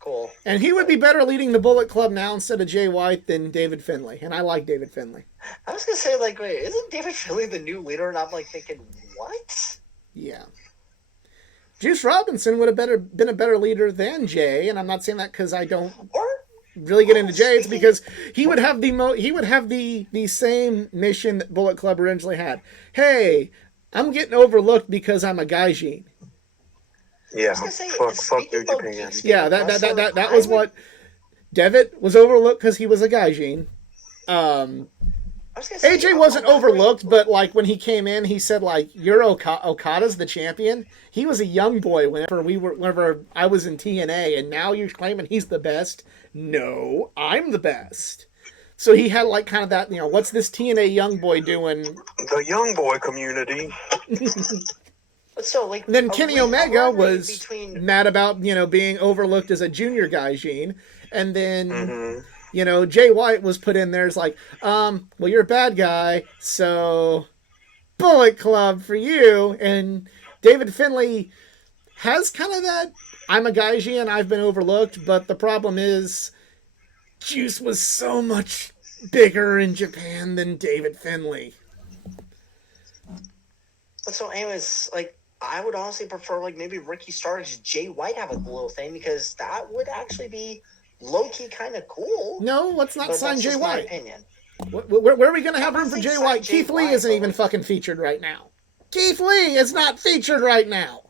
cool. And he would be better leading the Bullet Club now instead of Jay White than David Finlay. And I like David Finlay. I was going to say, like, wait, isn't David Finlay the new leader? And I'm, like, thinking, what? Yeah. Juice Robinson would have been a better leader than Jay. And I'm not saying that because I don't really get into Jay. It's because he would have the same mission that Bullet Club originally had. Hey, I'm getting overlooked because I'm a gaijin. Yeah, fuck New Japan. Yeah, that was what Devitt was overlooked because he was a gaijin. AJ wasn't overlooked, but like when he came in, he said like, "You're Okada's the champion." He was a young boy whenever I was in TNA, and now you're claiming he's the best. No, I'm the best. So he had like kind of that, what's this TNA young boy doing? The young boy community. So, like, then Kenny Omega was mad about, being overlooked as a junior gaijin. And then, Jay White was put in there as like, well, you're a bad guy, so Bullet Club for you. And David Finlay has kind of that, I'm a gaijin, I've been overlooked, but the problem is Juice was so much bigger in Japan than David Finlay. But so anyways, like, I would honestly prefer, like, maybe Ricky Starks, Jay White have a little thing, because that would actually be low-key kind of cool. No, let's not sign Jay White. My opinion. Where are we going to have room for Jay White? Keith Lee isn't even fucking featured right now. Keith Lee is not featured right now.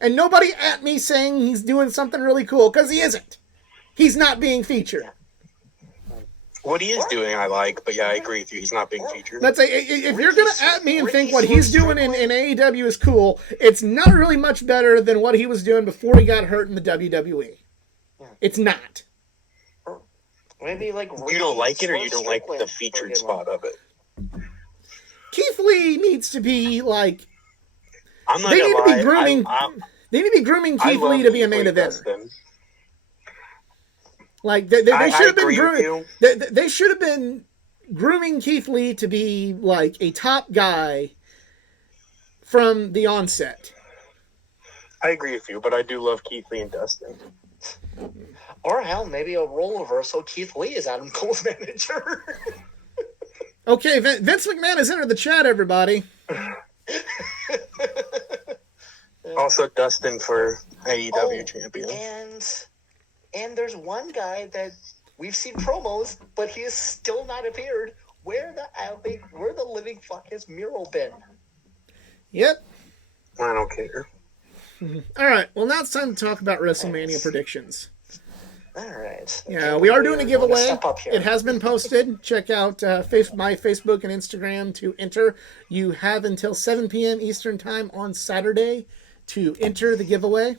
And nobody at me saying he's doing something really cool, because he isn't. He's not being featured. Yeah. What he is doing, I like, but yeah, I agree with you. He's not being featured. Let's say, if you're going to at me and think what he's doing in AEW is cool, it's not really much better than what he was doing before he got hurt in the WWE. Yeah. It's not. Maybe like you don't like it, or you don't like the featured spot of it. Keith Lee needs to be like. I'm not gonna lie. They need to be grooming Keith Lee to be a main eventer. Like they should have been grooming. They should have been grooming Keith Lee to be like a top guy from the onset. I agree with you, but I do love Keith Lee and Dustin. Or hell, maybe a role reversal. Keith Lee is Adam Cole's manager. Okay, Vince McMahon has entered the chat, everybody. Also, Dustin for AEW champion. And there's one guy that we've seen promos, but he has still not appeared. Where the living fuck has Miro been? Yep. I don't care. All right. Well, now it's time to talk about WrestleMania predictions. All right. Yeah, we are doing a giveaway. It has been posted. Check out my Facebook and Instagram to enter. You have until 7 p.m. Eastern Time on Saturday to enter the giveaway.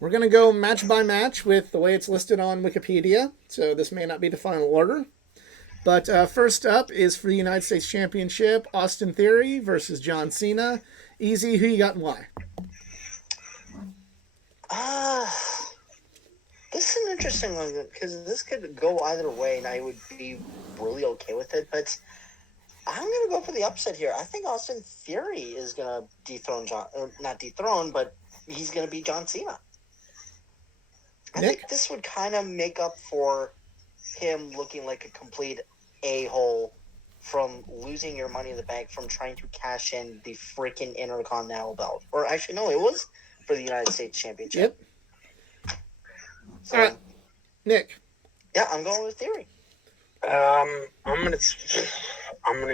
We're going to go match by match with the way it's listed on Wikipedia, so this may not be the final order. But first up is for the United States Championship, Austin Theory versus John Cena. Easy, who you got and why? This is an interesting one, because this could go either way, and I would be really okay with it, but I'm going to go for the upset here. I think Austin Theory is going to dethrone not dethrone, but he's going to beat John Cena. I think this would kind of make up for him looking like a complete a-hole from losing your Money in the Bank, from trying to cash in the freaking Intercontinental belt. Or actually, no, it was for the United States Championship. Yep. So, all right, Nick. Yeah, I'm going with Theory. I'm gonna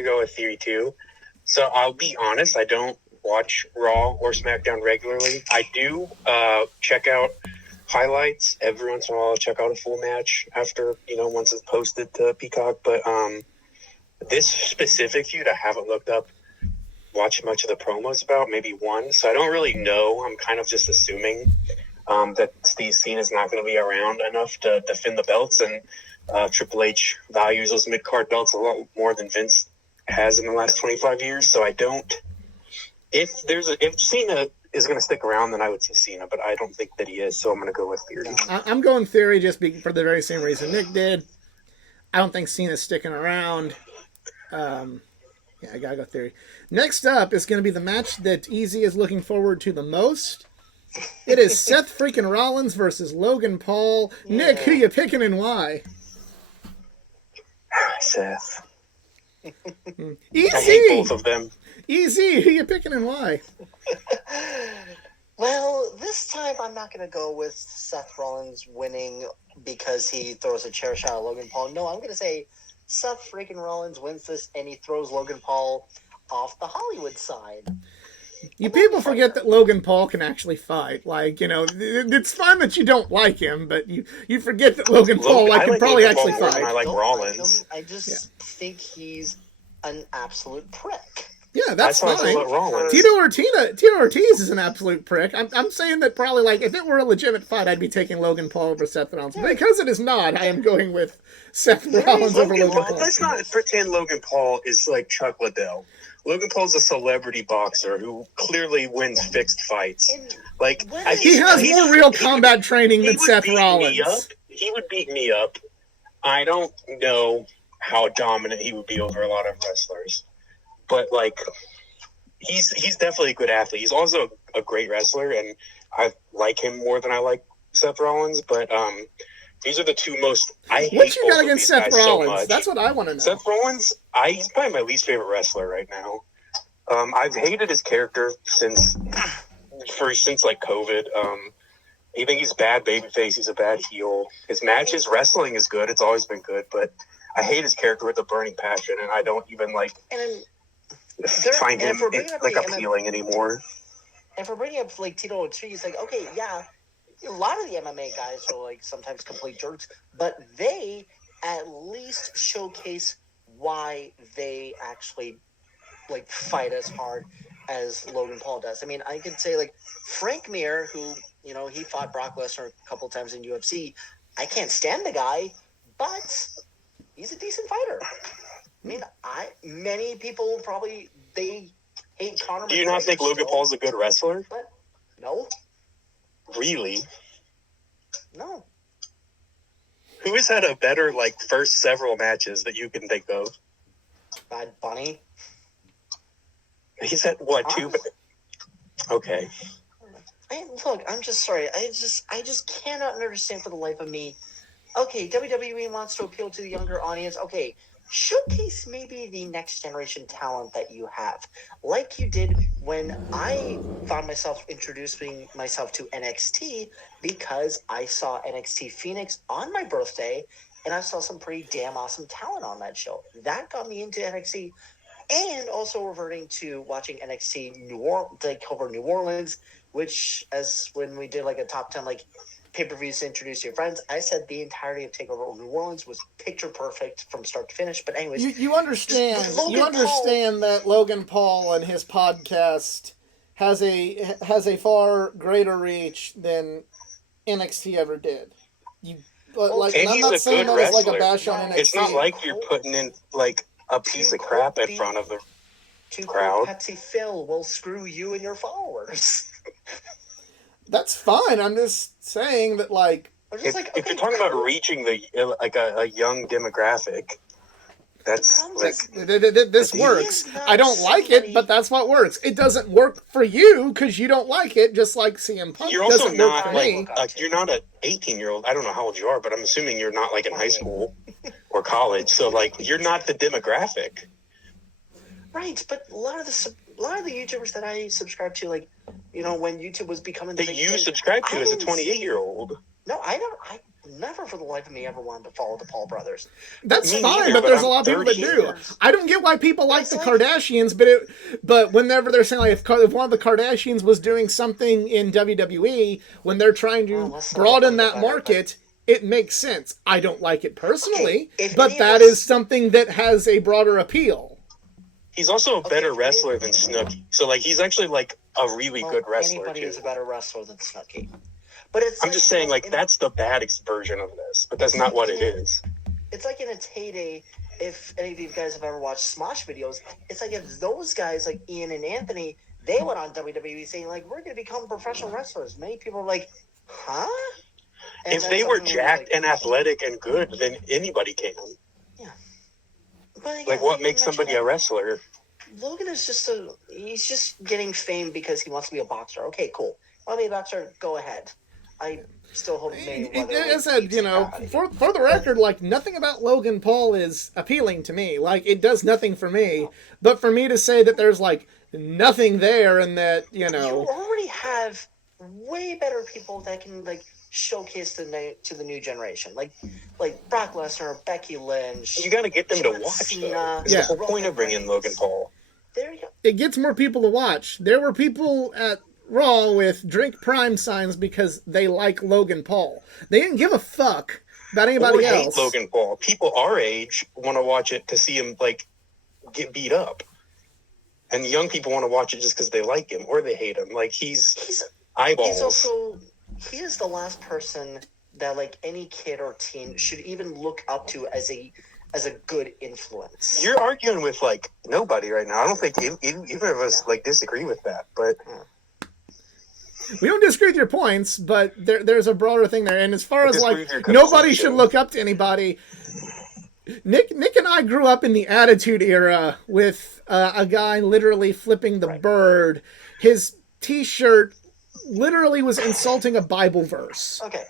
go with Theory too. So I'll be honest, I don't watch Raw or SmackDown regularly. I do check out highlights every once in a while. I'll check out a full match after, once it's posted to Peacock. But this specific feud I haven't looked up watch much of the promos about, maybe one. So I don't really know. I'm kind of just assuming that Steve Cena's not going to be around enough to defend the belts, and Triple H values those mid-card belts a lot more than Vince has in the last 25 years. So I don't. If Cena is going to stick around, then I would say Cena, but I don't think that he is. So I'm going to go with Theory. I'm going Theory just for the very same reason Nick did. I don't think Cena's sticking around. Yeah, I gotta go Theory. Next up is going to be the match that Easy is looking forward to the most. It is Seth freaking Rollins versus Logan Paul. Yeah. Nick, who you picking and why? Seth. Easy. I hate both of them. Easy, who you picking and why? Well, this time I'm not going to go with Seth Rollins winning because he throws a chair shot at Logan Paul. No, I'm going to say Seth freaking Rollins wins this and he throws Logan Paul off the Hollywood side. You people forget that Logan Paul can actually fight. Like, you know, it's fine that you don't like him, but you forget that Logan Paul can probably actually fight. I like Rollins. I just think he's an absolute prick. Yeah, that's fine. Tito Ortiz is an absolute prick. I'm saying that probably, like, if it were a legitimate fight, I'd be taking Logan Paul over Seth Rollins. But because it is not, I am going with Seth Rollins over Logan Paul. Let's not pretend Logan Paul is like Chuck Liddell. Logan Paul's a celebrity boxer who clearly wins fixed fights. He has more real combat training than Seth Rollins. He would beat me up. I don't know how dominant he would be over a lot of wrestlers. But, like, he's definitely a good athlete. He's also a great wrestler, and I like him more than I like Seth Rollins. But these are the two most I hate. What you got against Seth Rollins? So that's what I want to know. Seth Rollins, he's probably my least favorite wrestler right now. I've hated his character since like COVID. I think he's a bad babyface. He's a bad heel. His matches, wrestling is good. It's always been good, but I hate his character with a burning passion, and I don't even find him appealing anymore. And for bringing up like Tito Ortiz, like, okay, yeah, a lot of the MMA guys are like sometimes complete jerks, but they at least showcase why they actually like fight as hard as Logan Paul does. I mean, I could say like Frank Mir, who, you know, he fought Brock Lesnar a couple times in UFC. I can't stand the guy, but he's a decent fighter. I mean, many people probably they hate Conor. Do you not think Logan Paul's a good wrestler? But no. Really? No. Who has had a better first several matches that you can think of? Bad Bunny. He's had what, two? Okay. Look, I'm just sorry. I just cannot understand for the life of me. Okay, WWE wants to appeal to the younger audience. Okay, showcase maybe the next generation talent that you have, like you did when I found myself introducing myself to NXT because I saw NXT Phoenix on my birthday, and I saw some pretty damn awesome talent on that show. That got me into NXT, and also reverting to watching NXT cover New Orleans, which as when we did a top 10 pay-per-views to introduce your friends, I said the entirety of TakeOver New Orleans was picture perfect from start to finish. But anyways, you understand that Logan Paul and his podcast has a far greater reach than NXT ever did. I'm not saying that as a bash on NXT. It's not like you're putting in a piece of crap in front of the crowd. Pepsi Phil will screw you and your followers. That's fine. I'm just saying that, if you're talking about reaching a young demographic, that's this works. I don't like it, but that's what works. It doesn't work for you because you don't like it. Just like CM Punk you're also doesn't not work for me. You're not an 18-year-old. I don't know how old you are, but I'm assuming you're not in high school or college. So you're not the demographic. Right, but a lot of the YouTubers that I subscribe to, when YouTube was becoming that you subscribe to as a 28-year-old. No, I don't. I never, for the life of me, ever wanted to follow the Paul brothers. That's fine, but there's a lot of people that do. I don't get why people like the Kardashians, but whenever they're saying if one of the Kardashians was doing something in WWE, when they're trying to broaden that market, it makes sense. I don't like it personally, but that is something that has a broader appeal. He's also a Okay, better wrestler than Snooki. So, like, he's actually, like, a really good wrestler, anybody too. is a better wrestler than Snooki. But it's I'm just saying, like, that's the bad version of this. But that's not what it is. It's like in its heyday, if any of you guys have ever watched Smosh videos, it's like if those guys, like Ian and Anthony, they went on WWE saying, like, we're going to become professional wrestlers. Many people are like, huh? And if they were jacked and athletic and good, then anybody can. Yeah. But again, like, what makes somebody a wrestler? Logan is he's just getting fame because he wants to be a boxer. Okay, cool. Want to be a boxer? Go ahead. I still hope I said, for the record, like, nothing about Logan Paul is appealing to me. Like, it does nothing for me. But for me to say that there's, like, nothing there and that, You already have way better people that can, like, showcase to the new generation. Like Brock Lesnar, Becky Lynch. You got to get them to watch, though. It's the whole point of bringing Logan Paul. There you go. It gets more people to watch. There were people at Raw with drink prime signs because they like Logan Paul. They didn't give a fuck about anybody else. Hate Logan Paul. People our age want to watch it to see him, like, get beat up. And young people want to watch it just because they like him or they hate him. Like, he's eyeballs. He is the last person that, like, any kid or teen should even look up to as a good influence. You're arguing with, like, nobody right now. I don't think either of us like disagree with that, but we don't disagree with your points, but there's a broader thing there. And as far as, like, nobody should look up to anybody, Nick and I grew up in the Attitude Era with a guy literally flipping the bird. His T-shirt literally was insulting a Bible verse. Okay.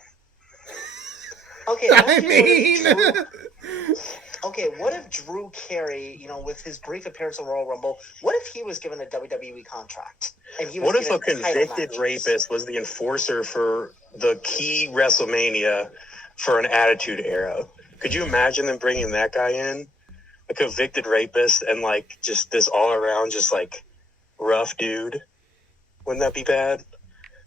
What if Drew Carey, with his brief appearance in Royal Rumble, what if he was given a WWE contract? And he was what if a convicted rapist was the enforcer for the key WrestleMania for an Attitude Era? Could you imagine them bringing that guy in? A convicted rapist and, like, just this all-around, just, like, rough dude? Wouldn't that be bad?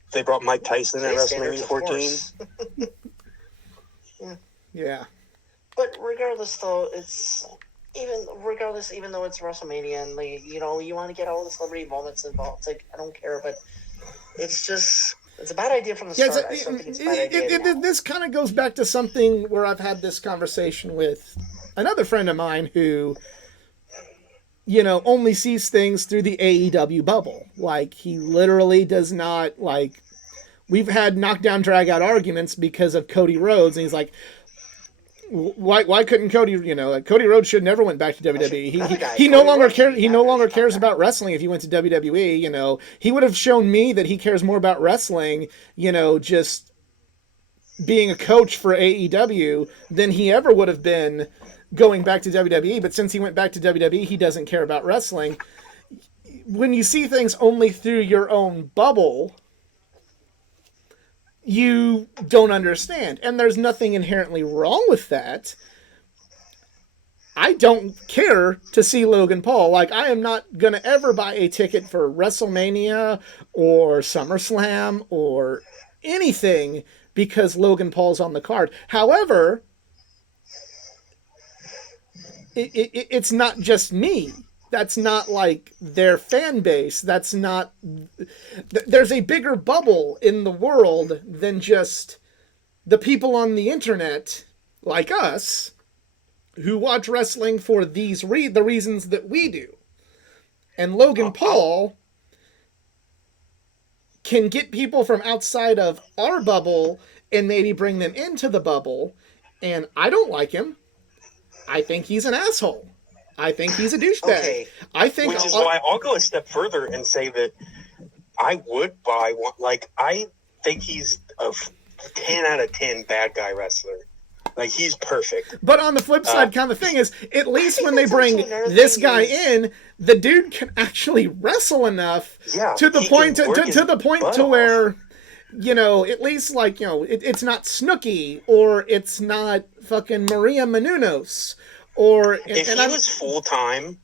If they brought Mike Tyson at WrestleMania 14? Yeah. But regardless, though, even though it's WrestleMania and, like, you want to get all the celebrity moments involved, it's like, I don't care, but it's a bad idea from the start. This kind of goes back to something where I've had this conversation with another friend of mine who, only sees things through the AEW bubble. Like, he literally does not, like, we've had knockdown drag out arguments because of Cody Rhodes, and he's like, why couldn't Cody? Cody Rhodes should never went back to WWE. He no longer cares. He no longer cares about wrestling. If he went to WWE, he would have shown me that he cares more about wrestling. Just being a coach for AEW than he ever would have been going back to WWE. But since he went back to WWE, he doesn't care about wrestling. When you see things only through your own bubble, you don't understand. And there's nothing inherently wrong with that. I don't care to see Logan Paul. Like, I am not going to ever buy a ticket for WrestleMania or SummerSlam or anything because Logan Paul's on the card. However, it's not just me. That's not, like, their fan base. That's not... There's a bigger bubble in the world than just the people on the internet, like us, who watch wrestling for the reasons that we do. And Logan Paul can get people from outside of our bubble and maybe bring them into the bubble. And I don't like him. I think he's an asshole. I think he's a douchebag. Okay. Which is why I'll go a step further and say that I would buy one. Like, I think he's a 10 out of 10 bad guy wrestler. Like, he's perfect. But on the flip side, kind of thing is, at least when they bring this guy in, the dude can actually wrestle enough to the point to where, at least, like, it's not Snooki or it's not fucking Maria Menounos. If he was full-time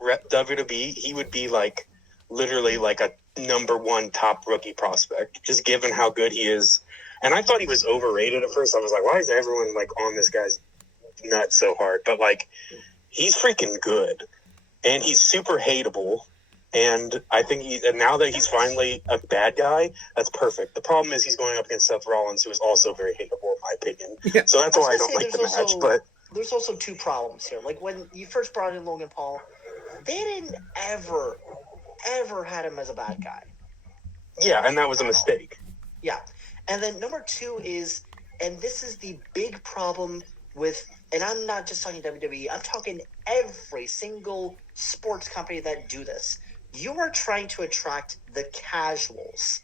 WWE, he would be, like, literally, like, a number one top rookie prospect, just given how good he is. And I thought he was overrated at first. I was like, why is everyone, like, on this guy's nuts so hard? But, like, he's freaking good. and he's super hateable. And I think now that he's finally a bad guy, that's perfect. The problem is he's going up against Seth Rollins, who is also very hateable, in my opinion. Yeah. So that's why I don't like the match. But there's also two problems here. Like, when you first brought in Logan Paul, they didn't ever had him as a bad guy. Yeah, and that was a mistake. Yeah. And then number two is, and this is the big problem with, and I'm not just talking WWE, I'm talking every single sports company that do this. You are trying to attract the casuals.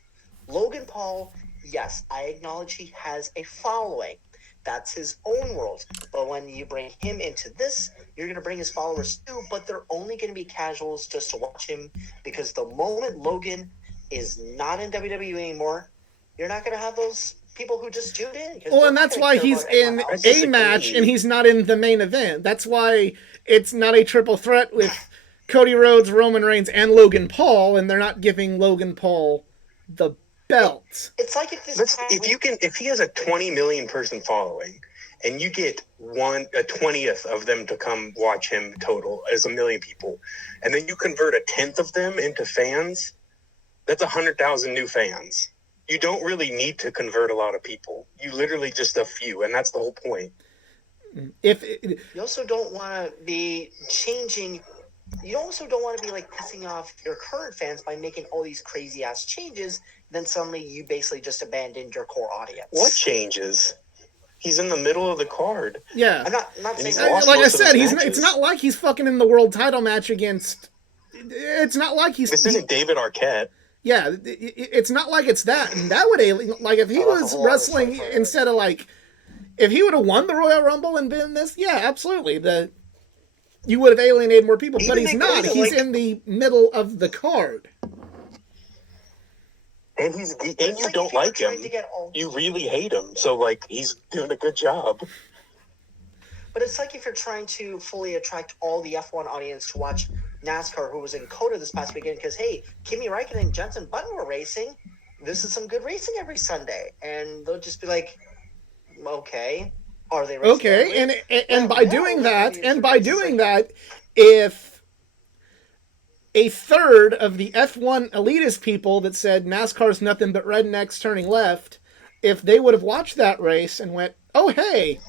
Logan Paul, yes, I acknowledge he has a following. That's his own world. But when you bring him into this, you're going to bring his followers too, but they're only going to be casuals just to watch him, because the moment Logan is not in WWE anymore, you're not going to have those people who just tuned in. Well, and that's why he's in a match and he's not in the main event. That's why it's not a triple threat with Cody Rhodes, Roman Reigns, and Logan Paul, and they're not giving Logan Paul the belt. It's like if he has a 20 million person following, and you get a 20th of them to come watch him total as 1 million people, and then you convert a 10th of them into fans, that's 100,000 new fans. You don't really need to convert a lot of people. You literally just a few, and that's the whole point. You also don't want to be changing. You also don't want to be like pissing off your current fans by making all these crazy ass changes. Then suddenly you basically just abandoned your core audience. What changes? He's in the middle of the card. Yeah, I'm not saying like I said, it's not like he's fucking in the world title match against. It's not like he's. This isn't David Arquette. Yeah, it's not like it's that. And that would like if he was wrestling instead of like, if he would have won the Royal Rumble and been this, yeah, absolutely. You would have alienated more people, but he's not. He's in the middle of the card. And you don't like him. You really hate him. So like he's doing a good job. But it's like if you're trying to fully attract all the F1 audience to watch NASCAR, who was in COTA this past weekend, because, hey, Kimi Räikkönen and Jenson Button were racing. This is some good racing every Sunday. And they'll just be like, okay, are they racing? Okay, and by doing that, if a third of the F1 elitist people that said NASCAR's nothing but rednecks turning left, if they would have watched that race and went, oh, hey,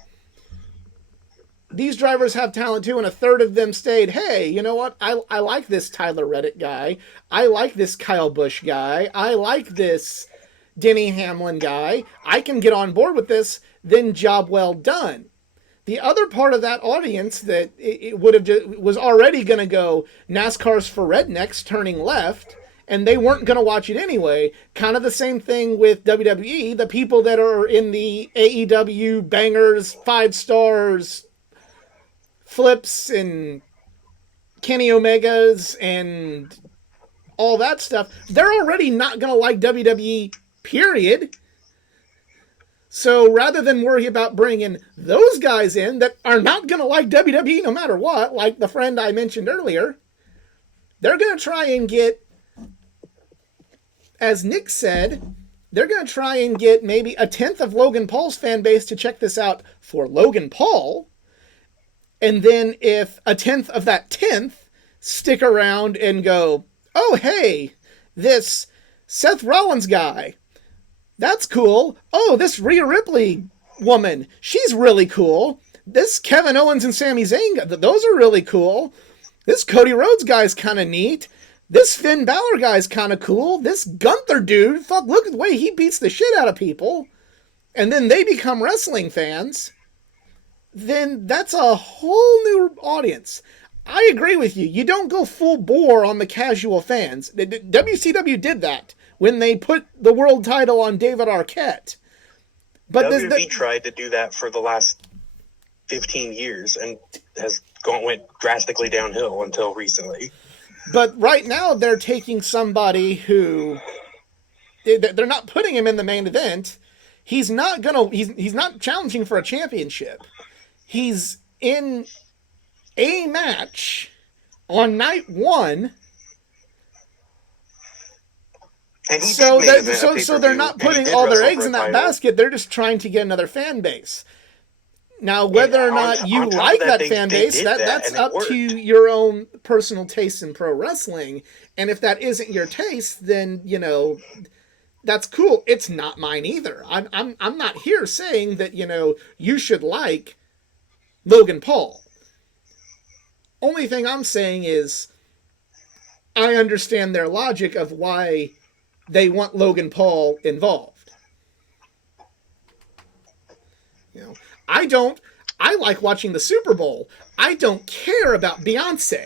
these drivers have talent too, and a third of them stayed, hey, you know what? I like this Tyler Reddick guy. I like this Kyle Busch guy. I like this Denny Hamlin guy. I can get on board with this. Then job well done. The other part of that audience that it would have was already going to go, NASCAR's for rednecks turning left, and they weren't going to watch it anyway. Kind of the same thing with WWE. The people that are in the AEW bangers, 5 stars, flips and Kenny Omegas and all that stuff, they're already not going to like WWE, period. So rather than worry about bringing those guys in that are not going to like WWE no matter what, like the friend I mentioned earlier, they're going to try and get, as Nick said, they're going to try and get maybe a 10th of Logan Paul's fan base to check this out for Logan Paul. And then if a 10th of that 10th stick around and go, oh, hey, this Seth Rollins guy, that's cool. Oh, this Rhea Ripley woman, she's really cool. This Kevin Owens and Sami Zayn, those are really cool. This Cody Rhodes guy's kind of neat. This Finn Balor guy's kind of cool. This Gunther dude, fuck, look at the way he beats the shit out of people. And then they become wrestling fans. Then that's a whole new audience. I agree with you. You don't go full bore on the casual fans. WCW did that when they put the world title on David Arquette. But WWE tried to do that for the last 15 years and went drastically downhill until recently. But right now they're taking somebody who they're not putting him in the main event. He's not challenging for a championship. He's in a match on night 1. So they're not putting all their eggs in that basket. They're just trying to get another fan base. Now, whether or And not you on top of like that they fan base, did that's and it up worked. to your own personal taste in pro wrestling. And if that isn't your taste, then, you know, that's cool. It's not mine either. I'm not here saying that, you know, you should like Logan Paul. Only thing I'm saying is I understand their logic of why they want Logan Paul involved. You know, I don't. I like watching the Super Bowl. I don't care about Beyonce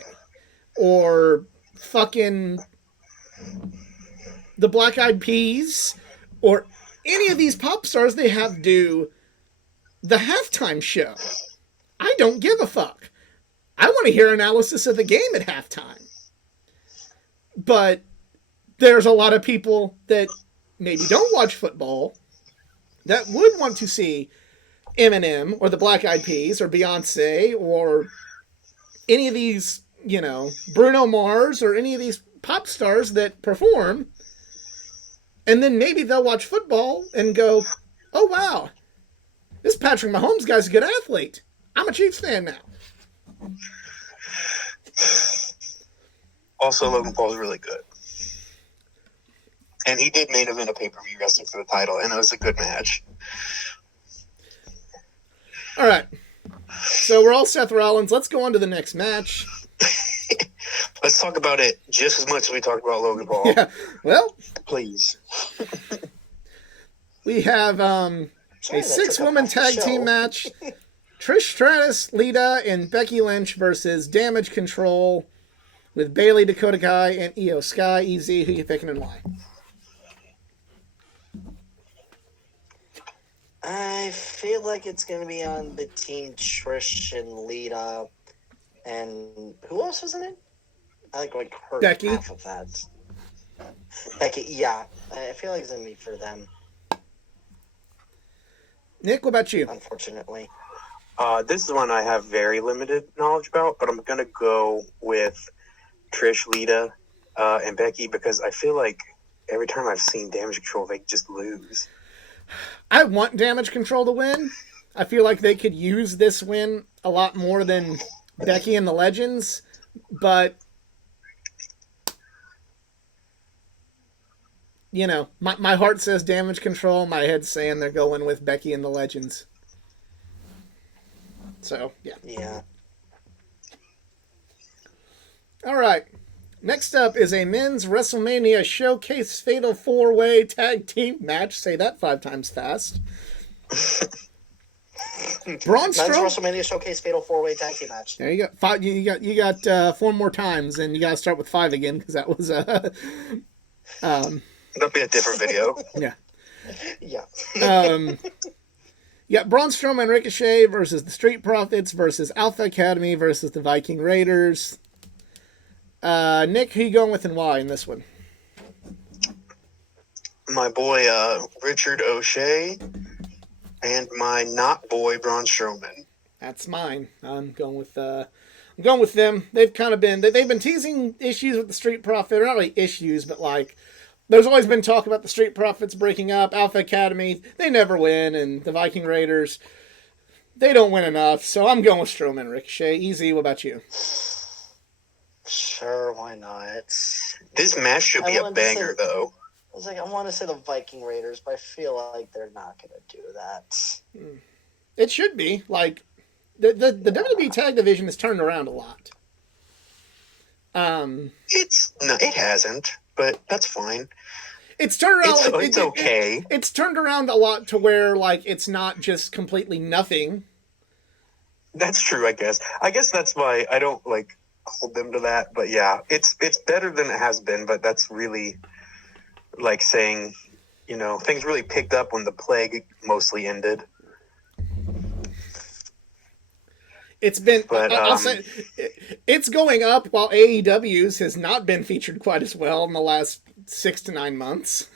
or fucking the Black Eyed Peas or any of these pop stars they have do the halftime show. I don't give a fuck. I want to hear analysis of the game at halftime. But there's a lot of people that maybe don't watch football that would want to see Eminem or the Black Eyed Peas or Beyonce or any of these, you know, Bruno Mars or any of these pop stars that perform. And then maybe they'll watch football and go, oh, wow, this Patrick Mahomes guy's a good athlete. I'm a Chiefs fan now. Also, Logan Paul's really good. And he did main event a pay-per-view wrestling for the title, and it was a good match. All right. So we're all Seth Rollins. Let's go on to the next match. Let's talk about it just as much as we talked about Logan Paul. Yeah. Well, Please. we have a Sorry, that 6-woman took up half tag the team show. match. Trish Stratus, Lita, and Becky Lynch versus Damage Control with Bayley, Dakota Kai, and Io Sky. Easy. Who you picking and why? I feel like it's going to be on between Trish and Lita. And who else was in it? I like heard Becky. half of that. Becky, yeah. I feel like it's going to be for them, Nick, what about you? unfortunately. This is one I have very limited knowledge about, but I'm going to go with Trish, Lita, and Becky because I feel like every time I've seen Damage Control, they just lose. I want Damage Control to win. I feel like they could use this win a lot more than Becky and the Legends, but you know, my heart says Damage Control, my head's saying they're going with Becky and the Legends. So, yeah. Yeah. All right. Next up is a men's WrestleMania Showcase Fatal 4-Way Tag Team match. Say that 5 times fast. Braun Men's Strowman. WrestleMania Showcase Fatal 4-Way Tag Team match. There you go. 5. You got 4 more times, and you got to start with 5 again because that was That'll be a different video. yeah. Yeah. Yeah, Braun Strowman and Ricochet versus the Street Profits versus Alpha Academy versus the Viking Raiders. Nick, who you going with and why in this one? My boy Richard O'Shea and my not boy Braun Strowman. That's mine. I'm going with them. They've kind of been they've been teasing issues with the Street Profit, or not really issues, but like there's always been talk about the Street Profits breaking up. Alpha Academy, they never win, and the Viking Raiders, they don't win enough. So I'm going with Strowman and Ricochet. Easy. What about you? Sure, why not? This match should be I a wanted to banger, say- though. I was like, I want to say the Viking Raiders, but I feel like they're not going to do that. It should be. Like the WWE tag division has turned around a lot. It hasn't, but that's fine. It's turned around. It's okay. It's turned around a lot to where like it's not just completely nothing. That's true, I guess. I guess that's why I don't like hold them to that. But yeah, it's better than it has been. But that's really like saying, you know, things really picked up when the plague mostly ended. It's been. But, I'll say it's going up while AEW's has not been featured quite as well in the last 6 to 9 months.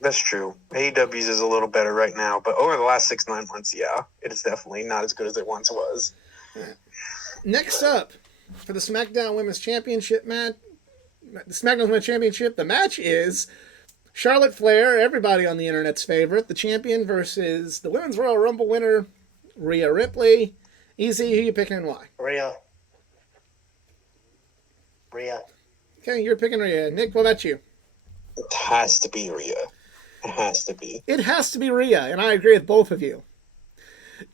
That's true. AEW's is a little better right now, but over the last 6 to 9 months, yeah, it is definitely not as good as it once was. Next up for the SmackDown Women's Championship match, the SmackDown Women's Championship, the match is Charlotte Flair, everybody on the internet's favorite, the champion versus the Women's Royal Rumble winner, Rhea Ripley. Easy, who you picking and why? Rhea. Rhea. Okay, you're picking Rhea. Nick, what about you? It has to be Rhea. It has to be. It has to be Rhea, and I agree with both of you.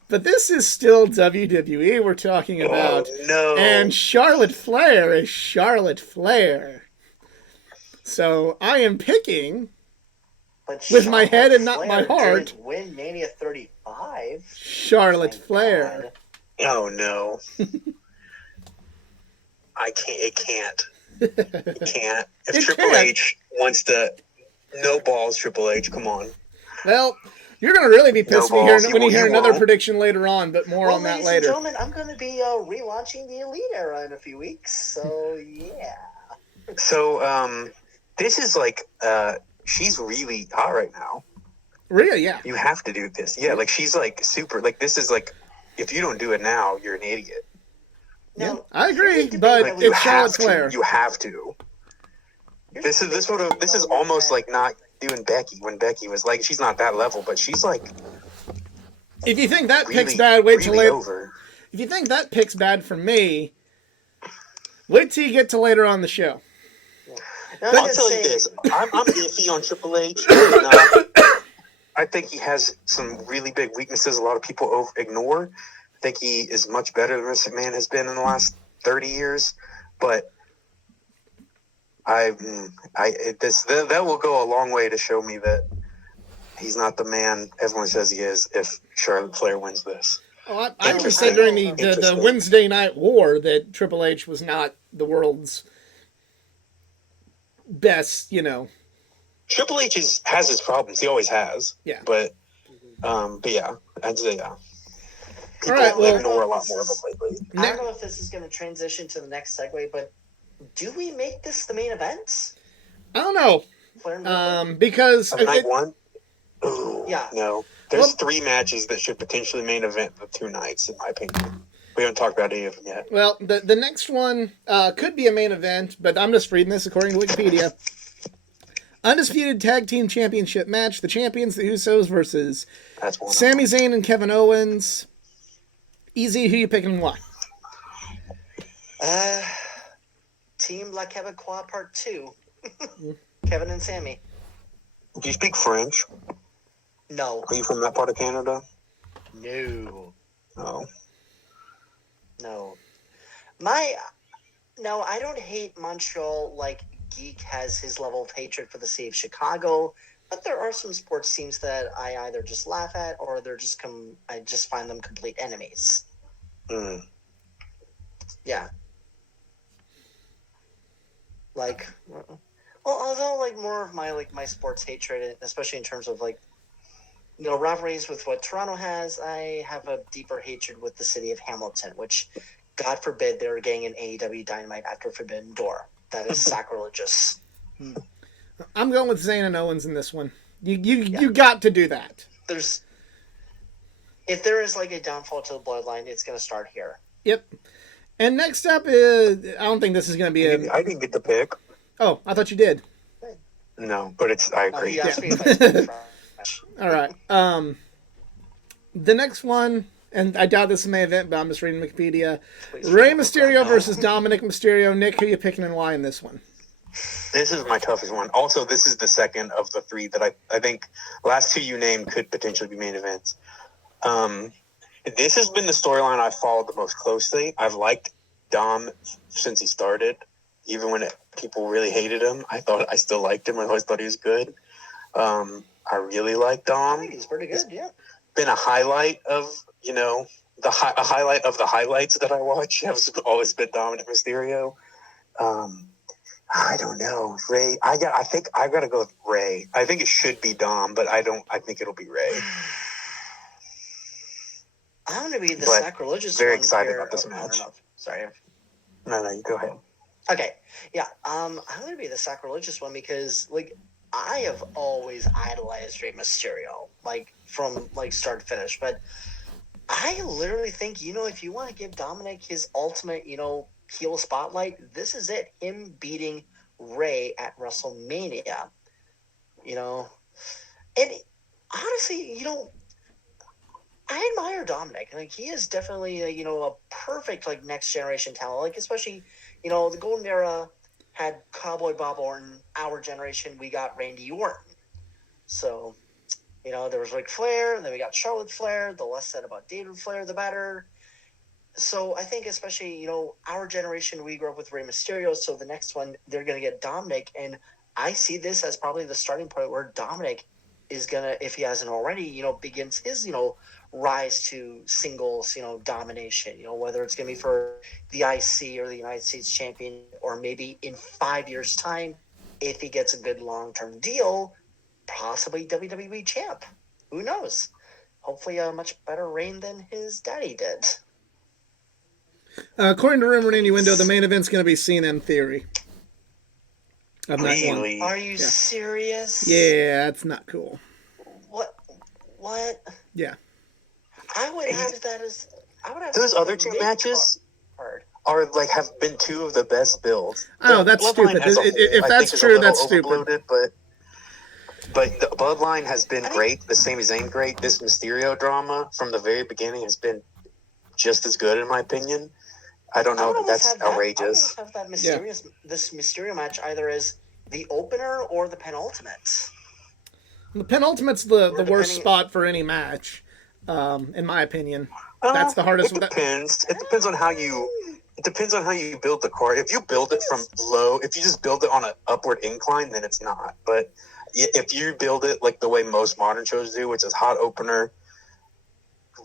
But this is still WWE we're talking about. Oh, no. And Charlotte Flair is Charlotte Flair. So I am picking, But with my head and not my Flair heart, didn't win Mania 35. Charlotte Thank Flair. God. Oh, no. I can't. It can't. It can't. If It Triple can't. H wants to... No balls, Triple H. Come on. Well, you're going to really be pissed No me here balls, when you you hear another won't. prediction later on, but more Well, on that ladies later. and gentlemen, I'm going to be relaunching the Elite Era in a few weeks. So, yeah. So, this is like... she's really hot right now. Rhea, yeah. You have to do this. Yeah, like, she's, like, super... Like, this is, like... If you don't do it now, you're an idiot. Yeah, Now, I agree, here's the but debate that You it's we- Charlotte have to. Flair. You have to. here's This the is debate this is that we almost had. like not doing Becky when Becky was like she's not that level, but she's like If you think that really, pick's bad, wait till really later. over. If you think that pick's bad for me, wait till you get to later on the show. Now, I'll tell you this: I'm iffy on Triple H. I think he has some really big weaknesses. A lot of people ignore. I think he is much better than Vince McMahon has been in the last 30 years, but that will go a long way to show me that he's not the man everyone says he is if Charlotte Flair wins this. Well, I just Interesting. said during the Interesting. Wednesday Night War that Triple H was not the world's best, Triple H has his problems. He always has. Yeah. But yeah, I'd say yeah. People All right, well- ignore a lot more of them lately. I don't know if this is going to transition to the next segue, but do we make this the main event? I don't know. Flair and Ripley? Because Of night one? Ooh, Yeah. no. There's Well- 3 matches that should potentially main event the 2 nights, in my opinion. We haven't talked about any of them yet. well, the next one could be a main event, but I'm just reading this according to Wikipedia. Undisputed Tag Team Championship match: the champions, the Usos versus That's one. Sami Zayn and Kevin Owens. Easy, who you picking and why? Team La Quebecois Part 2. Kevin and Sammy. Do you speak French? No. Are you from that part of Canada? No. No. No. No, I don't hate Montreal like Geek has his level of hatred for the city of Chicago, but there are some sports teams that I either just laugh at or I just find them complete enemies. Mm. Yeah. Like, well, although like more of my sports hatred, especially in terms of rivalries with what Toronto has, I have a deeper hatred with the city of Hamilton, which, God forbid, they were getting an AEW Dynamite after Forbidden Door. That is sacrilegious. I'm going with Zayn and Owens in this one. You got to do that. If there is like a downfall to the bloodline, it's going to start here. Yep. And next up is, I don't think this is going to be I didn't get the pick. Oh, I thought you did. No, but I Oh, agree. he asked me if I speak French. All right. The next one, and I doubt this is my event, but I'm just reading Wikipedia. Please Rey remember Mysterio that. versus Dominic Mysterio. Nick, who you picking and why in this one? This is my toughest one. Also, this is the second of the 3 that I think last 2 you named could potentially be main events. This has been the storyline I've followed the most closely. I've liked Dom since he started. Even when people really hated him, I still liked him. I always thought he was good. I really like I Dom. think he's pretty good, yeah. Been a highlight of, a highlight of the highlights that I watch has always been Dominic Mysterio. I don't know. Ray, I think I gotta go with Ray. I think it should be Dom, but I think it'll be Ray. I'm going to be the But sacrilegious very one excited here. about this I don't match. know. Sorry. No, you go ahead. Okay, yeah. I'm going to be the sacrilegious one because, I have always idolized Rey Mysterio, from start to finish. But I literally think, if you want to give Dominic his ultimate, heel spotlight, this is it. Him beating Rey at WrestleMania. And honestly, I admire Dominic. Like, he is definitely a perfect next generation talent. Like, especially the golden era had Cowboy Bob Orton. Our generation, we got Randy Orton. So there was Ric Flair, and then we got Charlotte Flair. The less said about David Flair, the better. So I think especially, our generation, we grew up with Rey Mysterio. So the next one, they're going to get Dominic. And I see this as probably the starting point where Dominic is going to, if he hasn't already, begins his, rise to singles, domination, whether it's going to be for the IC or the United States champion, or maybe in 5 years' time, if he gets a good long-term deal, possibly WWE champ. Who knows? Hopefully a much better reign than his daddy did. According to Rumor and Innuendo, the main event's going to be CNN Theory. Of night one. Really? Are you serious? Yeah, that's not cool. What? Yeah. I would have that as. I would have Those other two matches are have been two of the best builds. Oh, that's stupid. If that's true, that's stupid. But the Bloodline has been great. The Sami Zayn great. This Mysterio drama from the very beginning has been just as good, in my opinion. I don't know. That's outrageous. I would have that this Mysterio match either as the opener or the penultimate. The penultimate's the worst spot for any match, in my opinion. That's the hardest. It depends. It depends on how you. It depends on how you build the card. If you build it from low, if you just build it on an upward incline, then it's not. But if you build it like the way most modern shows do, which is hot opener,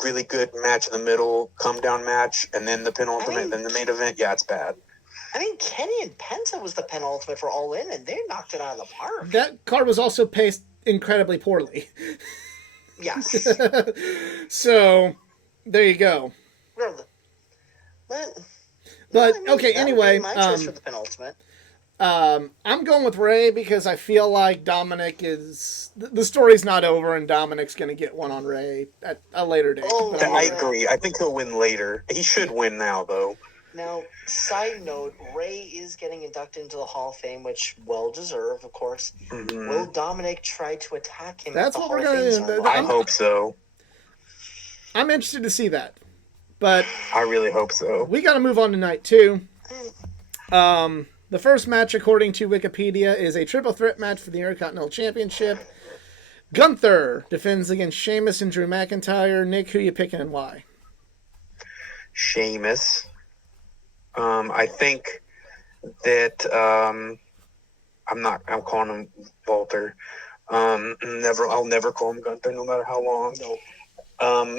really good match in the middle, come down match, and then the penultimate, then the main event, yeah, it's bad. I mean, Kenny and Penta was the penultimate for All In, and they knocked it out of the park. That card was also paced incredibly poorly. Yes. So, there you go. But okay, anyway. My choice for the penultimate. I'm going with Ray because I feel like Dominic is... The story's not over, and Dominic's going to get one on Ray at a later date. I agree. I think he'll win later. He should win now, though. Now, side note, Ray is getting inducted into the Hall of Fame, which well-deserved, of course. Mm-hmm. Will Dominic try to attack him? That's what we're going to do. I hope so. I'm interested to see that. But I really hope so. We got to move on to night 2. The first match, according to Wikipedia, is a triple threat match for the Intercontinental Championship. Gunther defends against Sheamus and Drew McIntyre. Nick, who you picking and why? Sheamus. I think that I'm calling him Walter. I'll never call him Gunther, no matter how long. No.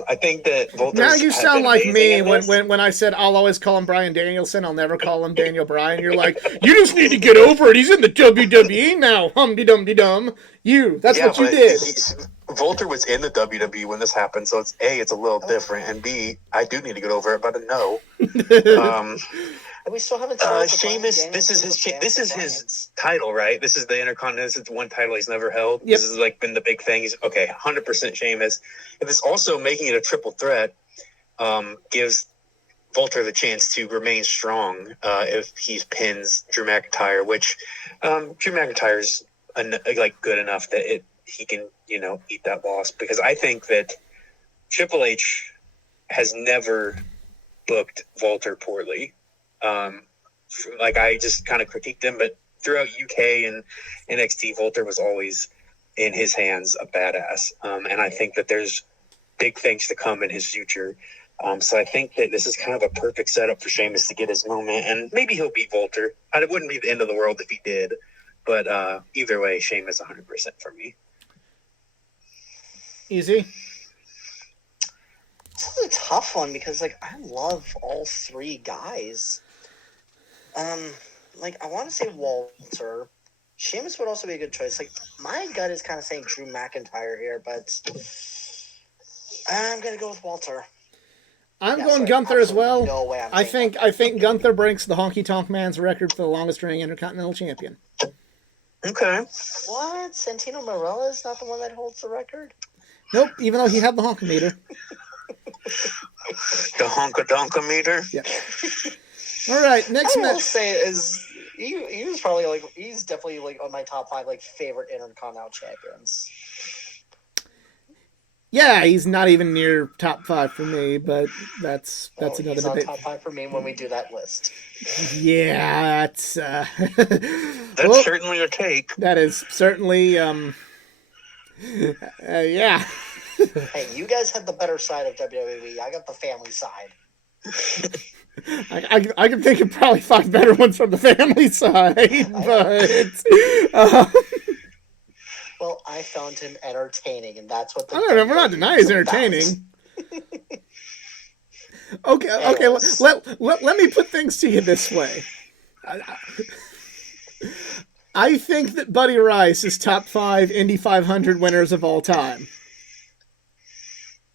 I think that Volter's now you sound like me when I said I'll always call him Bryan Danielson. I'll never call him Daniel Bryan. You're like, you just need to get over it. He's in the WWE now. Humdy-dum-de-dum. That's what you did. Volter was in the WWE when this happened, so it's A, it's a little different, and B, I do need to get over it, but no. And we still haven't Sheamus, this is his title, right? This is the Intercontinental. This is the one title he's never held. Yep. This has been the big thing. He's 100% Sheamus. And it's also making it a triple threat. Gives Volter the chance to remain strong if he pins Drew McIntyre, which Drew McIntyre's good enough that he can eat that loss, because I think that Triple H has never booked Volter poorly. I just kind of critiqued him, but throughout UK and NXT, Volter was always in his hands a badass. And I think that there's big things to come in his future. So I think that this is kind of a perfect setup for Sheamus to get his moment, and maybe he'll beat Volter. It wouldn't be the end of the world if he did, but either way, Sheamus 100% for me. Easy. This is a tough one because I love all three guys. I want to say Walter. Sheamus would also be a good choice. My gut is kind of saying Drew McIntyre here, but I'm gonna go with Walter. I'm going Gunther as well. No way. I think Gunther breaks the Honky Tonk Man's record for the longest reigning Intercontinental Champion. Okay. What? Santino Marella is not the one that holds the record? Nope. Even though he had the honkometer. The honka-donka-meter? Yeah. All right, next match. I will say is he was probably he's definitely on my top 5 favorite Intercontinental champions. Yeah, he's not even near top 5 for me, but that's another he's on debate. top 5 for me when we do that list. Yeah, that's That's certainly a take. that is certainly yeah. Hey, you guys had the better side of WWE. I got the family side. I can think of probably 5 better ones from the family side, but well, I found him entertaining, and that's what the I don't know. We're not denying he's entertaining. Okay. Let me put things to you this way. I think that Buddy Rice is top 5 Indy 500 winners of all time.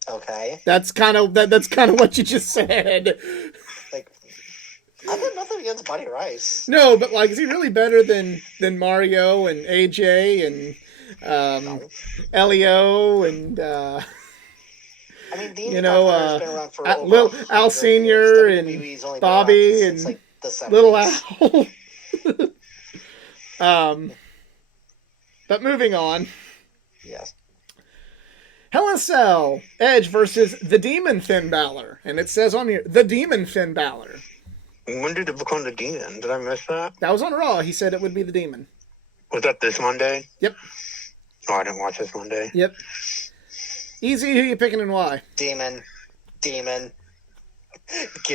Okay. That's kind of what you just said. Like, I got nothing against Buddy Rice. No, but like, is he really better than Mario and AJ and Elio and I mean, the Indy 500 has been around for over Al Senior and Bobby and like the 70s. Little Al. But moving on. Yes. Hell in a Cell, Edge versus the Demon Finn Balor. And it says on here, the Demon Finn Balor. When did it become the Demon? Did I miss that? That was on Raw. He said it would be the Demon. Was that this Monday? Yep. Oh, I didn't watch this Monday. Yep. Easy, who you picking and why? Demon. Give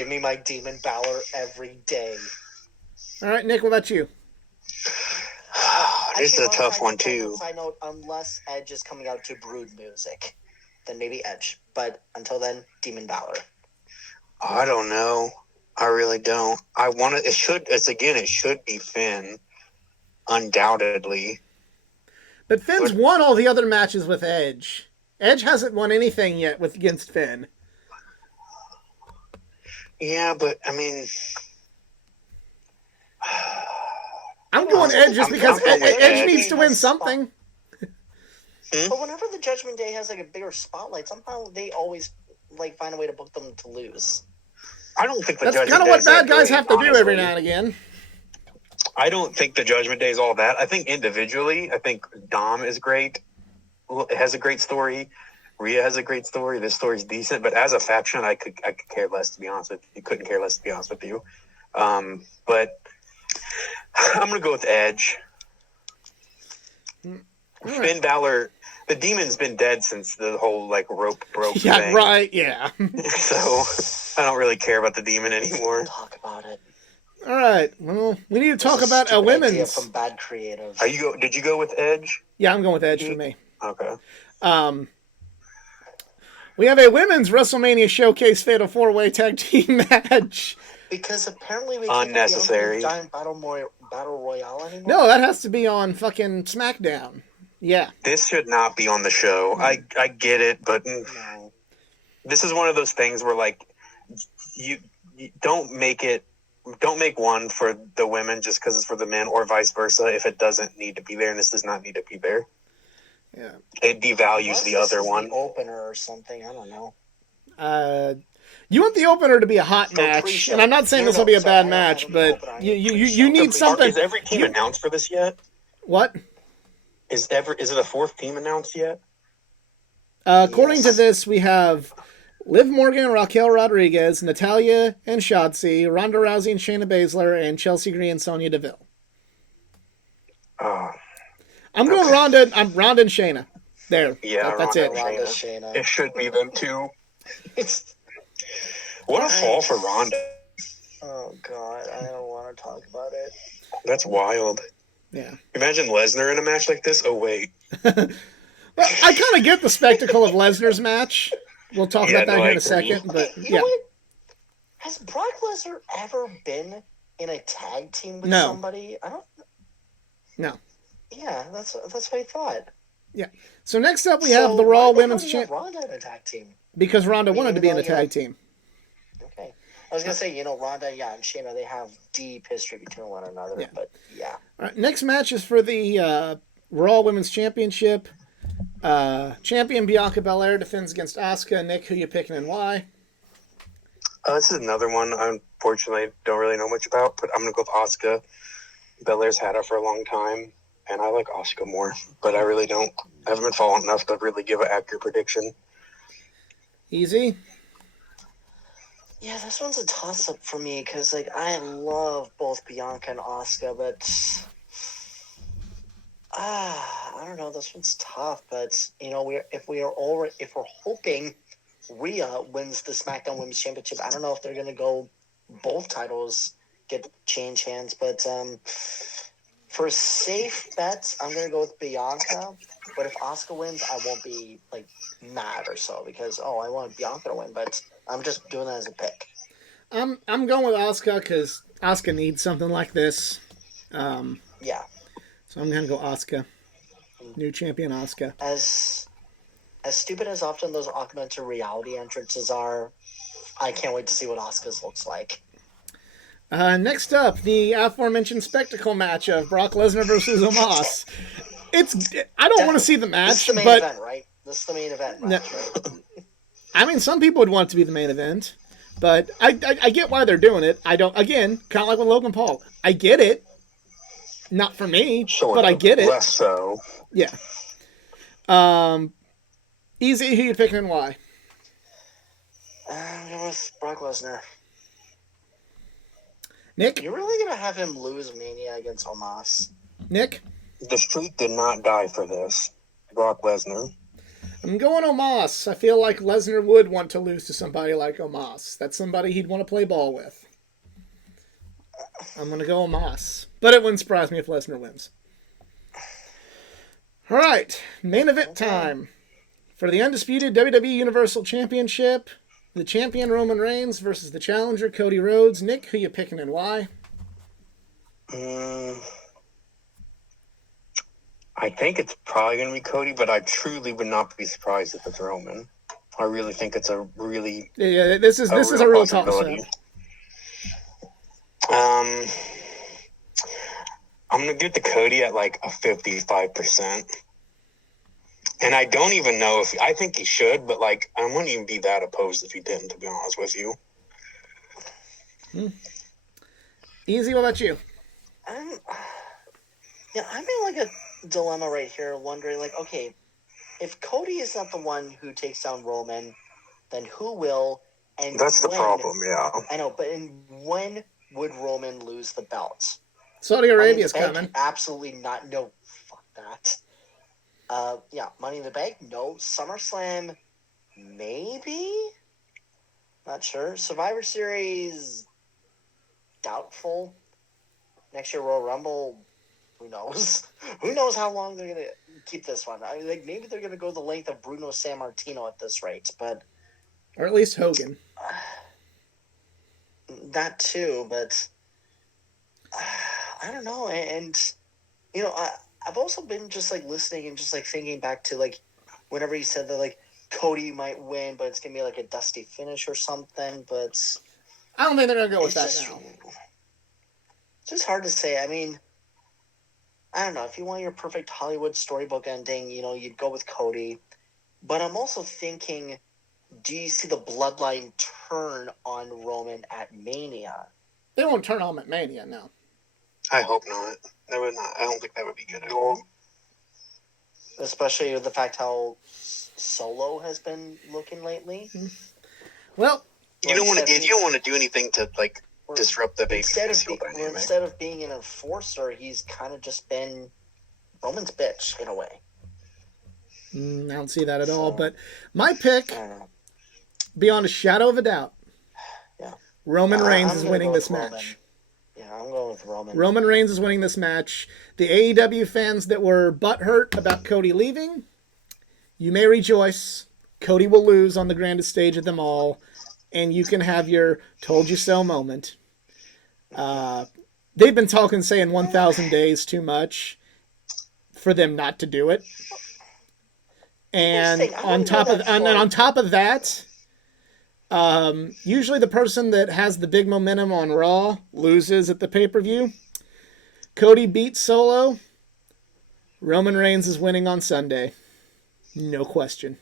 me my Demon Balor every day. All right, Nick, what about you? This is a tough one, too. Side note, unless Edge is coming out to Brood music, then maybe Edge. But until then, Demon Balor. I don't know. I really don't. It should be Finn. Undoubtedly. But Finn's won all the other matches with Edge. Edge hasn't won anything yet against Finn. Yeah, but, I mean... I'm going Edge just because Edge needs to win something. But whenever the Judgment Day has like a bigger spotlight, somehow they always like find a way to book them to lose. I don't think that's kind of what bad guys have to do every now and again. I don't think the Judgment Day is all that. I think individually, Dom is great. It has a great story. Rhea has a great story. This story's decent, but as a faction, I could care less, to be honest with you. Couldn't care less, to be honest with you. But I'm gonna go with Edge. Finn Balor, the Demon's been dead since the whole rope broke thing. Yeah, right. Yeah. So I don't really care about the Demon anymore. Talk about it. All right. Well, we need to talk about a women's. From bad creative. Did you go with Edge? Yeah, I'm going with Edge for me. Okay. We have a women's WrestleMania Showcase Fatal 4-Way Tag Team match. Because apparently we unnecessary giant battle royale anymore. No, that has to be on fucking SmackDown. Yeah. This should not be on the show. I get it, but No. This is one of those things where you don't make one for the women just because it's for the men, or vice versa if it doesn't need to be there, and this does not need to be there. Yeah. It devalues the other one. The opener or something. I don't know. You want the opener to be a hot match, and I'm not saying this will be a bad match, but you need something. Is every team announced for this yet? What? Is it a fourth team announced yet? According to this, we have Liv Morgan, Raquel Rodriguez, Natalya and Shotzi, Ronda Rousey and Shayna Baszler, and Chelsea Green and Sonya Deville. I'm going Ronda. I'm Ronda and Shayna. There. Yeah, that's Ronda it. And Shayna. It should be them too. What a fall for Ronda. Oh God, I don't want to talk about it. That's wild. Yeah. Imagine Lesnar in a match like this. Oh wait. Well, I kind of get the spectacle of Lesnar's match. We'll talk about that here in a second. But you know what? Has Brock Lesnar ever been in a tag team with somebody? I don't. No. Yeah, that's what I thought. Yeah. So next up we have the Raw Women's Championship. Ronda in a tag team. Because Ronda wanted to be in a tag team. Okay. I was going to say, Ronda, and Shayna, they have deep history between one another, but yeah. All right, next match is for the Raw Women's Championship. Champion Bianca Belair defends against Asuka. Nick, who you picking and why? This is another one I unfortunately don't really know much about, but I'm going to go with Asuka. Belair's had her for a long time, and I like Asuka more, but I really don't. I haven't been following enough to really give an accurate prediction. Easy. Yeah, this one's a toss-up for me because, like, I love both Bianca and Asuka, but I don't know. This one's tough, but you know, if we're hoping Rhea wins the SmackDown Women's Championship, I don't know if they're gonna go both titles get change hands, but for safe bets, I'm gonna go with Bianca. But if Asuka wins, I won't be like mad or so because I want Bianca to win, but I'm just doing that as a pick. I'm going with Asuka because Asuka needs something like this. Yeah. So I'm gonna go Asuka. New champion Asuka. As stupid as often those augmented reality entrances are, I can't wait to see what Asuka's looks like. Next up, the aforementioned spectacle match of Brock Lesnar versus Omos. I don't want to see the match, this is the main but event, right? This is the main event match, right? I mean, some people would want it to be the main event, but I get why they're doing it. I don't. Again, kind of like with Logan Paul, I get it. Not for me, but I get it. Less so. Yeah. Easy. Who you picking and why? I'm going with Brock Lesnar. Nick? You're really going to have him lose Mania against Omos? Nick? The streak did not die for this. Brock Lesnar. I'm going Omos. I feel like Lesnar would want to lose to somebody like Omos. That's somebody he'd want to play ball with. I'm going to go Omos. But it wouldn't surprise me if Lesnar wins. All right. Main event time. For the undisputed WWE Universal Championship, the champion Roman Reigns versus the challenger Cody Rhodes. Nick, who you picking and why? I think it's probably going to be Cody, but I truly would not be surprised if it's Roman. I really think it's a really this is a real toss-up. I'm going to give it to Cody at like a 55%. And I don't even know if I think he should, but like I wouldn't even be that opposed if he didn't, to be honest with you. Easy, what about you? I'm in like a dilemma right here, wondering like, okay, if Cody is not the one who takes down Roman, then who will? And that's the problem, yeah. I know, but when would Roman lose the belt? Saudi Arabia's coming. Absolutely not. No, fuck that. Money in the Bank? No. SummerSlam? Maybe? Not sure. Survivor Series? Doubtful. Next year Royal Rumble? Who knows? Who knows how long they're going to keep this one? I mean, like, maybe they're going to go the length of Bruno Sammartino at this rate, but... Or at least Hogan. That too, but... I don't know, and... You know, I've also been just, like, listening and just, like, thinking back to, like, whenever he said that, like, Cody might win, but it's going to be, like, a dusty finish or something, but... I don't think they're going to go with that now. It's just hard to say. I mean, I don't know. If you want your perfect Hollywood storybook ending, you know, you'd go with Cody. But I'm also thinking, do you see the bloodline turn on Roman at Mania? They won't turn on him at Mania, no. I hope not. That would not. I don't think that would be good at all. Especially with the fact how Solo has been looking lately. Well, you don't want to do anything to like disrupt the babyface dynamic. Instead of being an enforcer, he's kind of just been Roman's bitch in a way. I don't see that at all. But my pick, beyond a shadow of a doubt, Roman Reigns is winning this match. Yeah, I'm going with Roman. Roman Reigns is winning this match. The AEW fans that were butthurt about Cody leaving, you may rejoice. Cody will lose on the grandest stage of them all, and you can have your told you so moment. They've been saying 1,000 days too much for them not to do it. And on top of that, usually the person that has the big momentum on Raw loses at the pay-per-view. Cody beats Solo. Roman Reigns is winning on Sunday. No question.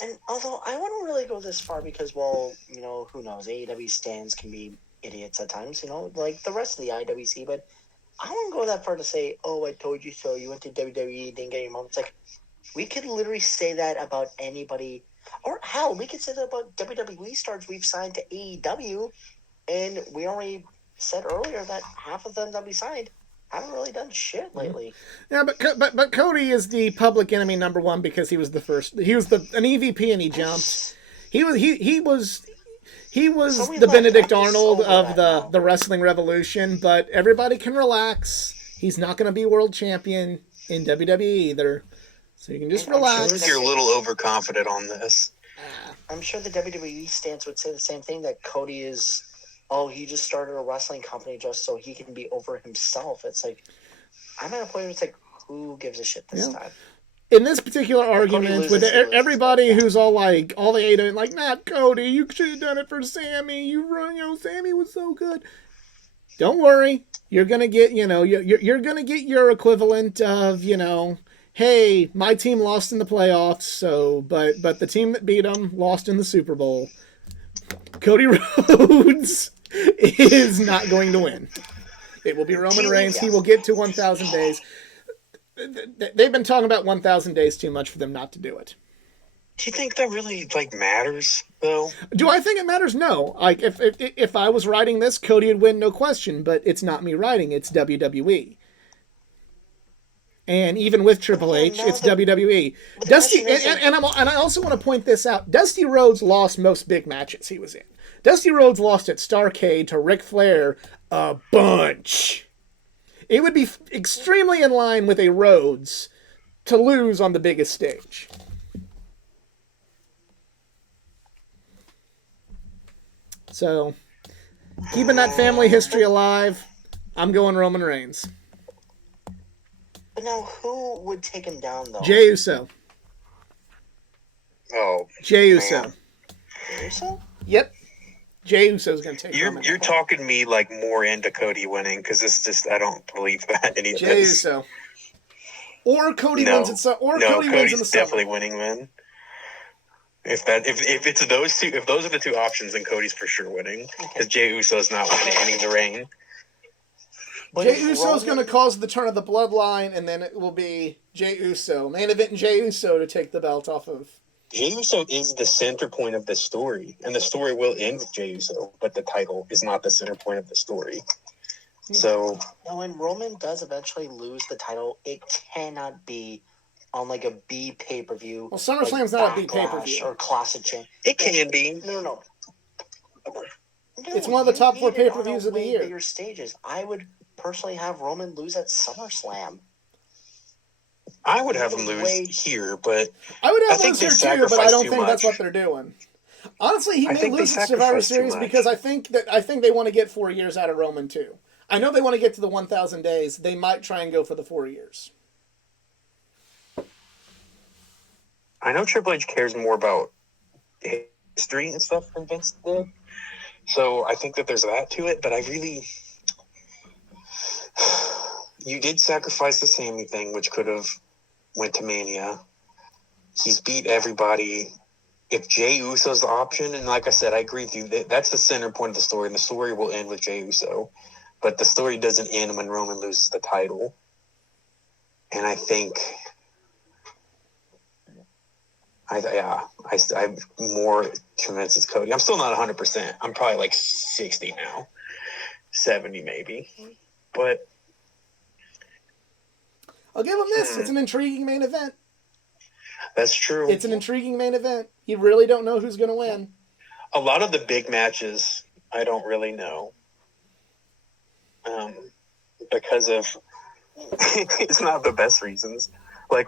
And although I wouldn't really go this far because, well, you know, who knows? AEW stands can be idiots at times, you know, like the rest of the IWC, but I wouldn't go that far to say, oh, I told you so. You went to WWE, didn't get your moment. It's like, We could literally say that about anybody, or hell, we could say that about WWE stars we've signed to AEW, and we already said earlier that half of them that we signed haven't really done shit lately. Yeah, but Cody is the public enemy number one because he was the first. He was an EVP and he jumped. He was So we the left Benedict episode Arnold over of that the now. the wrestling revolution. But everybody can relax. He's not going to be world champion in WWE either. So you can just And I'm sure I relax. think you're a little overconfident on this. I'm sure the WWE stance would say the same thing, that Cody is, oh, he just started a wrestling company just so he can be over himself. It's like, I'm at a point where it's like, who gives a shit this Yeah. time? In this particular Cody argument, loses, with he loses, everybody but yeah. who's all the AEW, like, not Cody, you should have done it for Sammy. Sammy was so good. Don't worry, you're gonna get, you're gonna get your equivalent of, hey, my team lost in the playoffs, so but the team that beat them lost in the Super Bowl. Cody Rhodes is not going to win. It will be Roman Reigns. He will get to 1,000 days. They've been talking about 1,000 days too much for them not to do it. Do you think that really matters though? Do I think it matters? No. Like if I was writing this, Cody would win, no question. But it's not me writing; it's WWE. And even with Triple H, it's WWE. Dusty, and I also want to point this out. Dusty Rhodes lost most big matches he was in. Dusty Rhodes lost at Starrcade to Ric Flair a bunch. It would be extremely in line with a Rhodes to lose on the biggest stage. So, keeping that family history alive, I'm going Roman Reigns. But now, who would take him down, though? Jey Uso. Oh, Jey Uso. man. Uso? Yep. Jey Uso's going to take You're Roman. you're talking me more into Cody winning because it's just I don't believe that any of Jey this. Uso. Or Cody No. wins it. Or No, Cody wins in the Cody's summer. definitely winning then. If it's those two, if those are the two options, then Cody's for sure winning because Jey Uso's not winning the reign. But Jey if Uso's going Roman- to cause the turn of the bloodline, and then it will be Jey Uso. Main event and Jey Uso to take the belt off of. Jey Uso is the center point of the story, and the story will end with Jey Uso, but the title is not the center point of the story. So Now, when Roman does eventually lose the title, it cannot be on a B pay-per-view. Well, SummerSlam's not a B pay-per-view. Or Classic Champ. it can be. No. It's one of the top 4 you need it on pay-per-views a of the way year. Bigger stages. I would personally have Roman lose at SummerSlam. I would have him Wait. lose here, but I would I have think lose they here too, but I sacrificed don't too think that's much. what they're doing. Honestly, he I may think they lose at Survivor sacrificed too Series much. because I think they want to get 4 years out of Roman too. I know they want to get to the 1,000 days. They might try and go for the 4 years. I know Triple H cares more about history and stuff than Vince did. So I think that there's that to it, but I really... You did sacrifice the Sammy thing, which could have went to Mania. He's beat everybody. If Jey Uso's the option, and like I said, I agree with you, that's the center point of the story, and the story will end with Jey Uso. But the story doesn't end when Roman loses the title. And I think... I'm more convinced it's Cody. I'm still not 100%. I'm probably 60 now. 70 maybe. But I'll give him this. It's an intriguing main event. that's true. It's an intriguing main event. You really don't know who's going to win. A lot of the big matches, I don't really know. Because of... it's not the best reasons.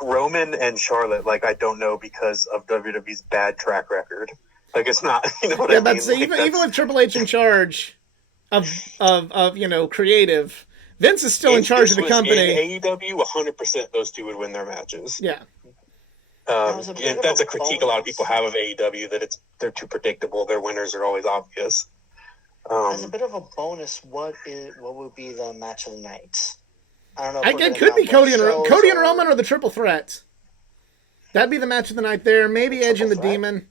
Roman and Charlotte, I don't know because of WWE's bad track record. It's not, you know what I mean? But see, even with Triple H in charge of creative, Vince is still in charge of the company. In AEW, 100% those two would win their matches. Yeah. And that's a critique a lot of people have of AEW, that they're too predictable. Their winners are always obvious. As a bit of a bonus, what would be the match of the night? I don't know. It could be Cody and Roman or the Triple Threat. That'd be the match of the night there. Maybe Edge and the Demon.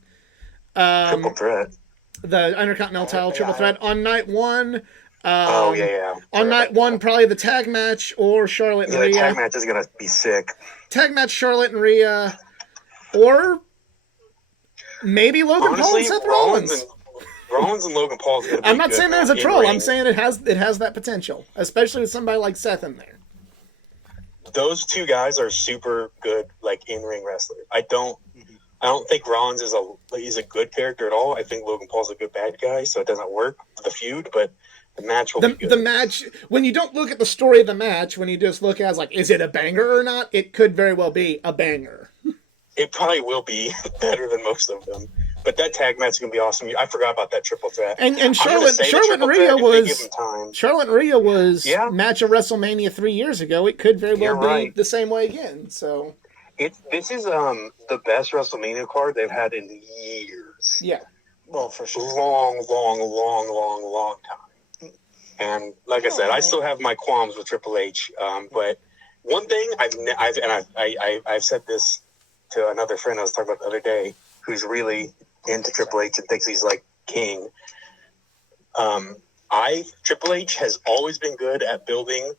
Triple threat. The Intercontinental title Triple Threat. On night 1, Oh yeah. On night one, probably the tag match or Charlotte and Yeah, the tag Rhea. match is gonna be sick. Tag match Charlotte and Rhea, or maybe Logan Paul and Honestly, Seth Rollins. Rollins and Logan Paul is gonna be I'm not a good saying that as a match troll. I'm in-ring. saying it has that potential, especially with somebody like Seth in there. Those two guys are super good, like in-ring wrestlers. I don't think Rollins is a good character at all. I think Logan Paul's a good bad guy, so it doesn't work for the feud. But the match will be good. The match, when you don't look at the story of the match, when you just look at it as like, is it a banger or not? It could very well be a banger. It probably will be better than most of them. But that tag match is gonna be awesome. I forgot about that triple threat. And Charlotte and Rhea was match of WrestleMania 3 years ago. It could very well be the same way again. So this is the best WrestleMania card they've had in years. Yeah. Well, for sure. Long time. And like I said, I still have my qualms with Triple H. But one thing I've said this to another friend I was talking about the other day, who's really into Triple H and thinks he's like king. Triple H has always been good at building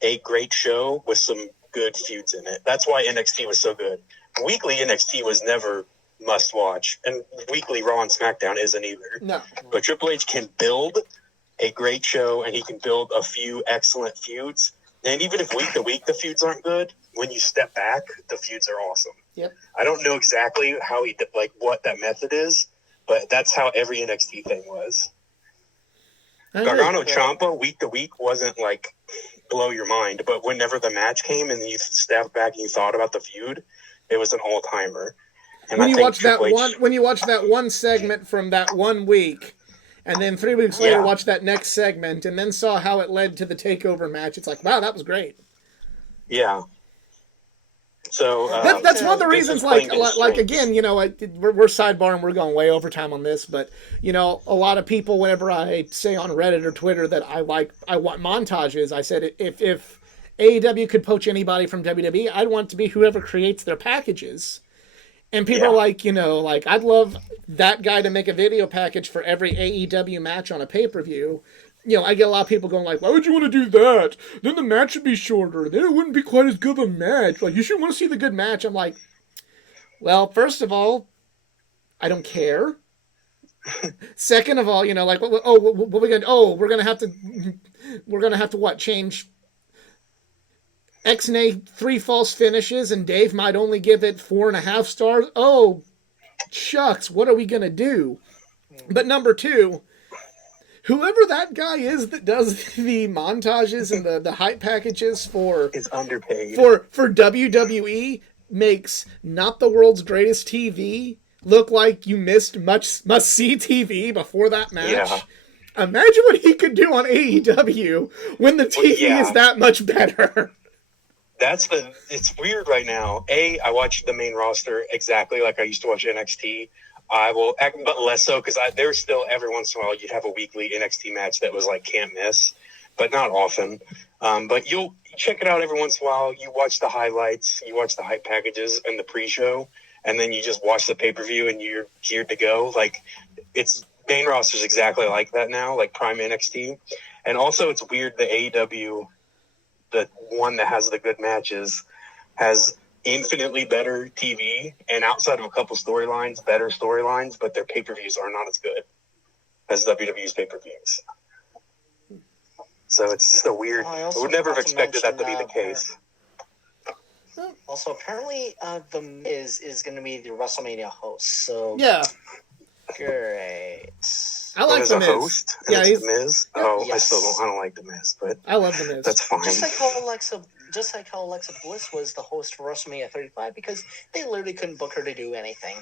a great show with some good feuds in it. That's why NXT was so good. Weekly NXT was never must watch, and weekly Raw and SmackDown isn't either. No. But Triple H can build a great show, and he can build a few excellent feuds. And even if week to week the feuds aren't good, when you step back, the feuds are awesome. Yep. I don't know exactly how he did, like what that method is, but that's how every NXT thing was. Gargano Ciampa week to week wasn't like blow your mind, but whenever the match came and you stepped back and you thought about the feud, it was an all timer. When you watch that one segment from that 1 week, and then 3 weeks later watch that next segment, and then saw how it led to the takeover match, it's like, wow, that was great. Yeah. So that's one of the reasons. Like again, you know, we're sidebarring, we're going way over time on this, but you know, a lot of people, whenever I say on Reddit or Twitter that I want montages, I said if AEW could poach anybody from WWE, I'd want it to be whoever creates their packages. And people are like, you know, like I'd love that guy to make a video package for every AEW match on a pay-per-view. You know, I get a lot of people going like, why would you want to do that? Then the match would be shorter. Then it wouldn't be quite as good of a match. Like, you should want to see the good match. I'm like, well, first of all, I don't care. Second of all, you know, like, what we gonna? Oh, we're gonna have to what? Change X-Nay 3 false finishes, and Dave might only give it 4.5 stars. Oh, shucks, what are we gonna do? But number two, whoever that guy is that does the montages and the hype packages for is underpaid for WWE makes Not the World's Greatest TV look like you missed must-see TV before that match. Yeah. Imagine what he could do on AEW when the TV is that much better. It's weird right now. I watch the main roster exactly like I used to watch NXT. I will, but less so because there's still every once in a while you'd have a weekly NXT match that was like can't miss, but not often. But you'll check it out every once in a while. You watch the highlights, you watch the hype packages and the pre-show, and then you just watch the pay-per-view and you're geared to go. Like it's main roster's exactly like that now, like prime NXT. And also it's weird the AEW, the one that has the good matches, has infinitely better TV and outside of a couple storylines, better storylines, but their pay-per-views are not as good as WWE's pay-per-views. So it's so weird. I would never have expected that to be the case. Also, apparently, The Miz is going to be the WrestleMania host. So yeah, great. I like The Miz. Host, yeah, he's The Miz. Oh, yes. I don't like The Miz, but I love The Miz. That's fine. Just like how Alexa Bliss was the host for WrestleMania 35, because they literally couldn't book her to do anything.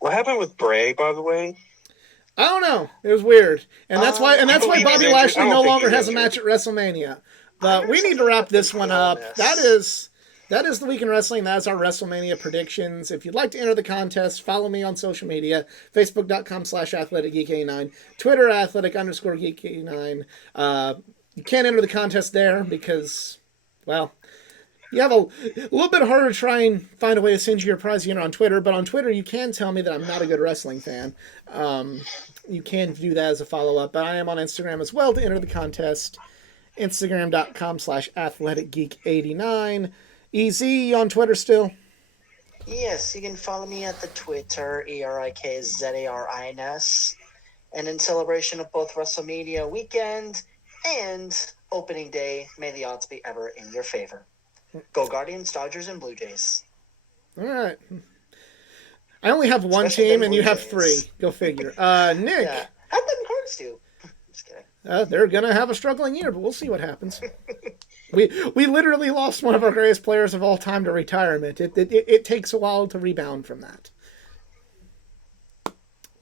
What happened with Bray, by the way? I don't know. It was weird, and that's why Bobby Lashley no longer has a match at WrestleMania. But we need to wrap this one up. That is the Week in Wrestling. That's our WrestleMania predictions. If you'd like to enter the contest, follow me on social media, facebook.com/athleticgeek89, Twitter athletic_geek89. You can't enter the contest there because, well, you have a little bit harder to try and find a way to send you your prize on Twitter, but on Twitter you can tell me that I'm not a good wrestling fan. you can do that as a follow-up. But I am on Instagram as well to enter the contest. Instagram.com/athleticgeek89. Easy on Twitter still. Yes, you can follow me at the Twitter, ERIKZARINS. And in celebration of both WrestleMania weekend and opening day, may the odds be ever in your favor. Go Guardians, Dodgers, and Blue Jays. All right. I only have one Especially team, them and you Blue have Jays. three. Go figure. Nick, Yeah, have them cards too. Just kidding. they're gonna have a struggling year, but we'll see what happens. We literally lost one of our greatest players of all time to retirement. It takes a while to rebound from that.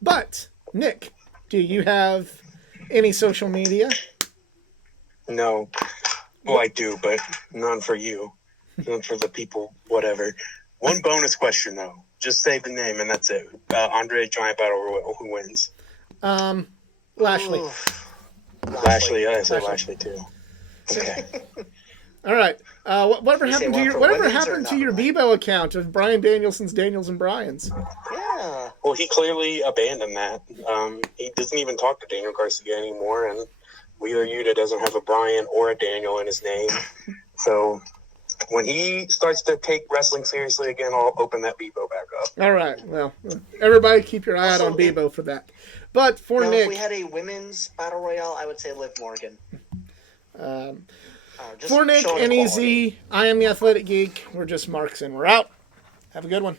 But Nick, do you have any social media? No. Well, I do, but none for you. None for the people, whatever. One bonus question, though. Just say the name, and that's it. Andre Giant Battle Royal. Who wins? Lashley. Oof. Lashley. I said Lashley, too. Okay. All right. Whatever You say happened to one your for whatever women's or happened to not? your Bebo account of Brian Danielson's Daniels and Bryans? Yeah. Well, he clearly abandoned that. He doesn't even talk to Daniel Garcia anymore, and Wheeler Yuta doesn't have a Brian or a Daniel in his name. So when he starts to take wrestling seriously again, I'll open that Bebo back up. All right. Well, everybody keep your eye out Also, on Bebo for that. But for Now, Nick, if we had a women's battle royale, I would say Liv Morgan. Just for Nick showing and equality. Easy, I am the Athletic Geek. We're just marks and we're out. Have a good one.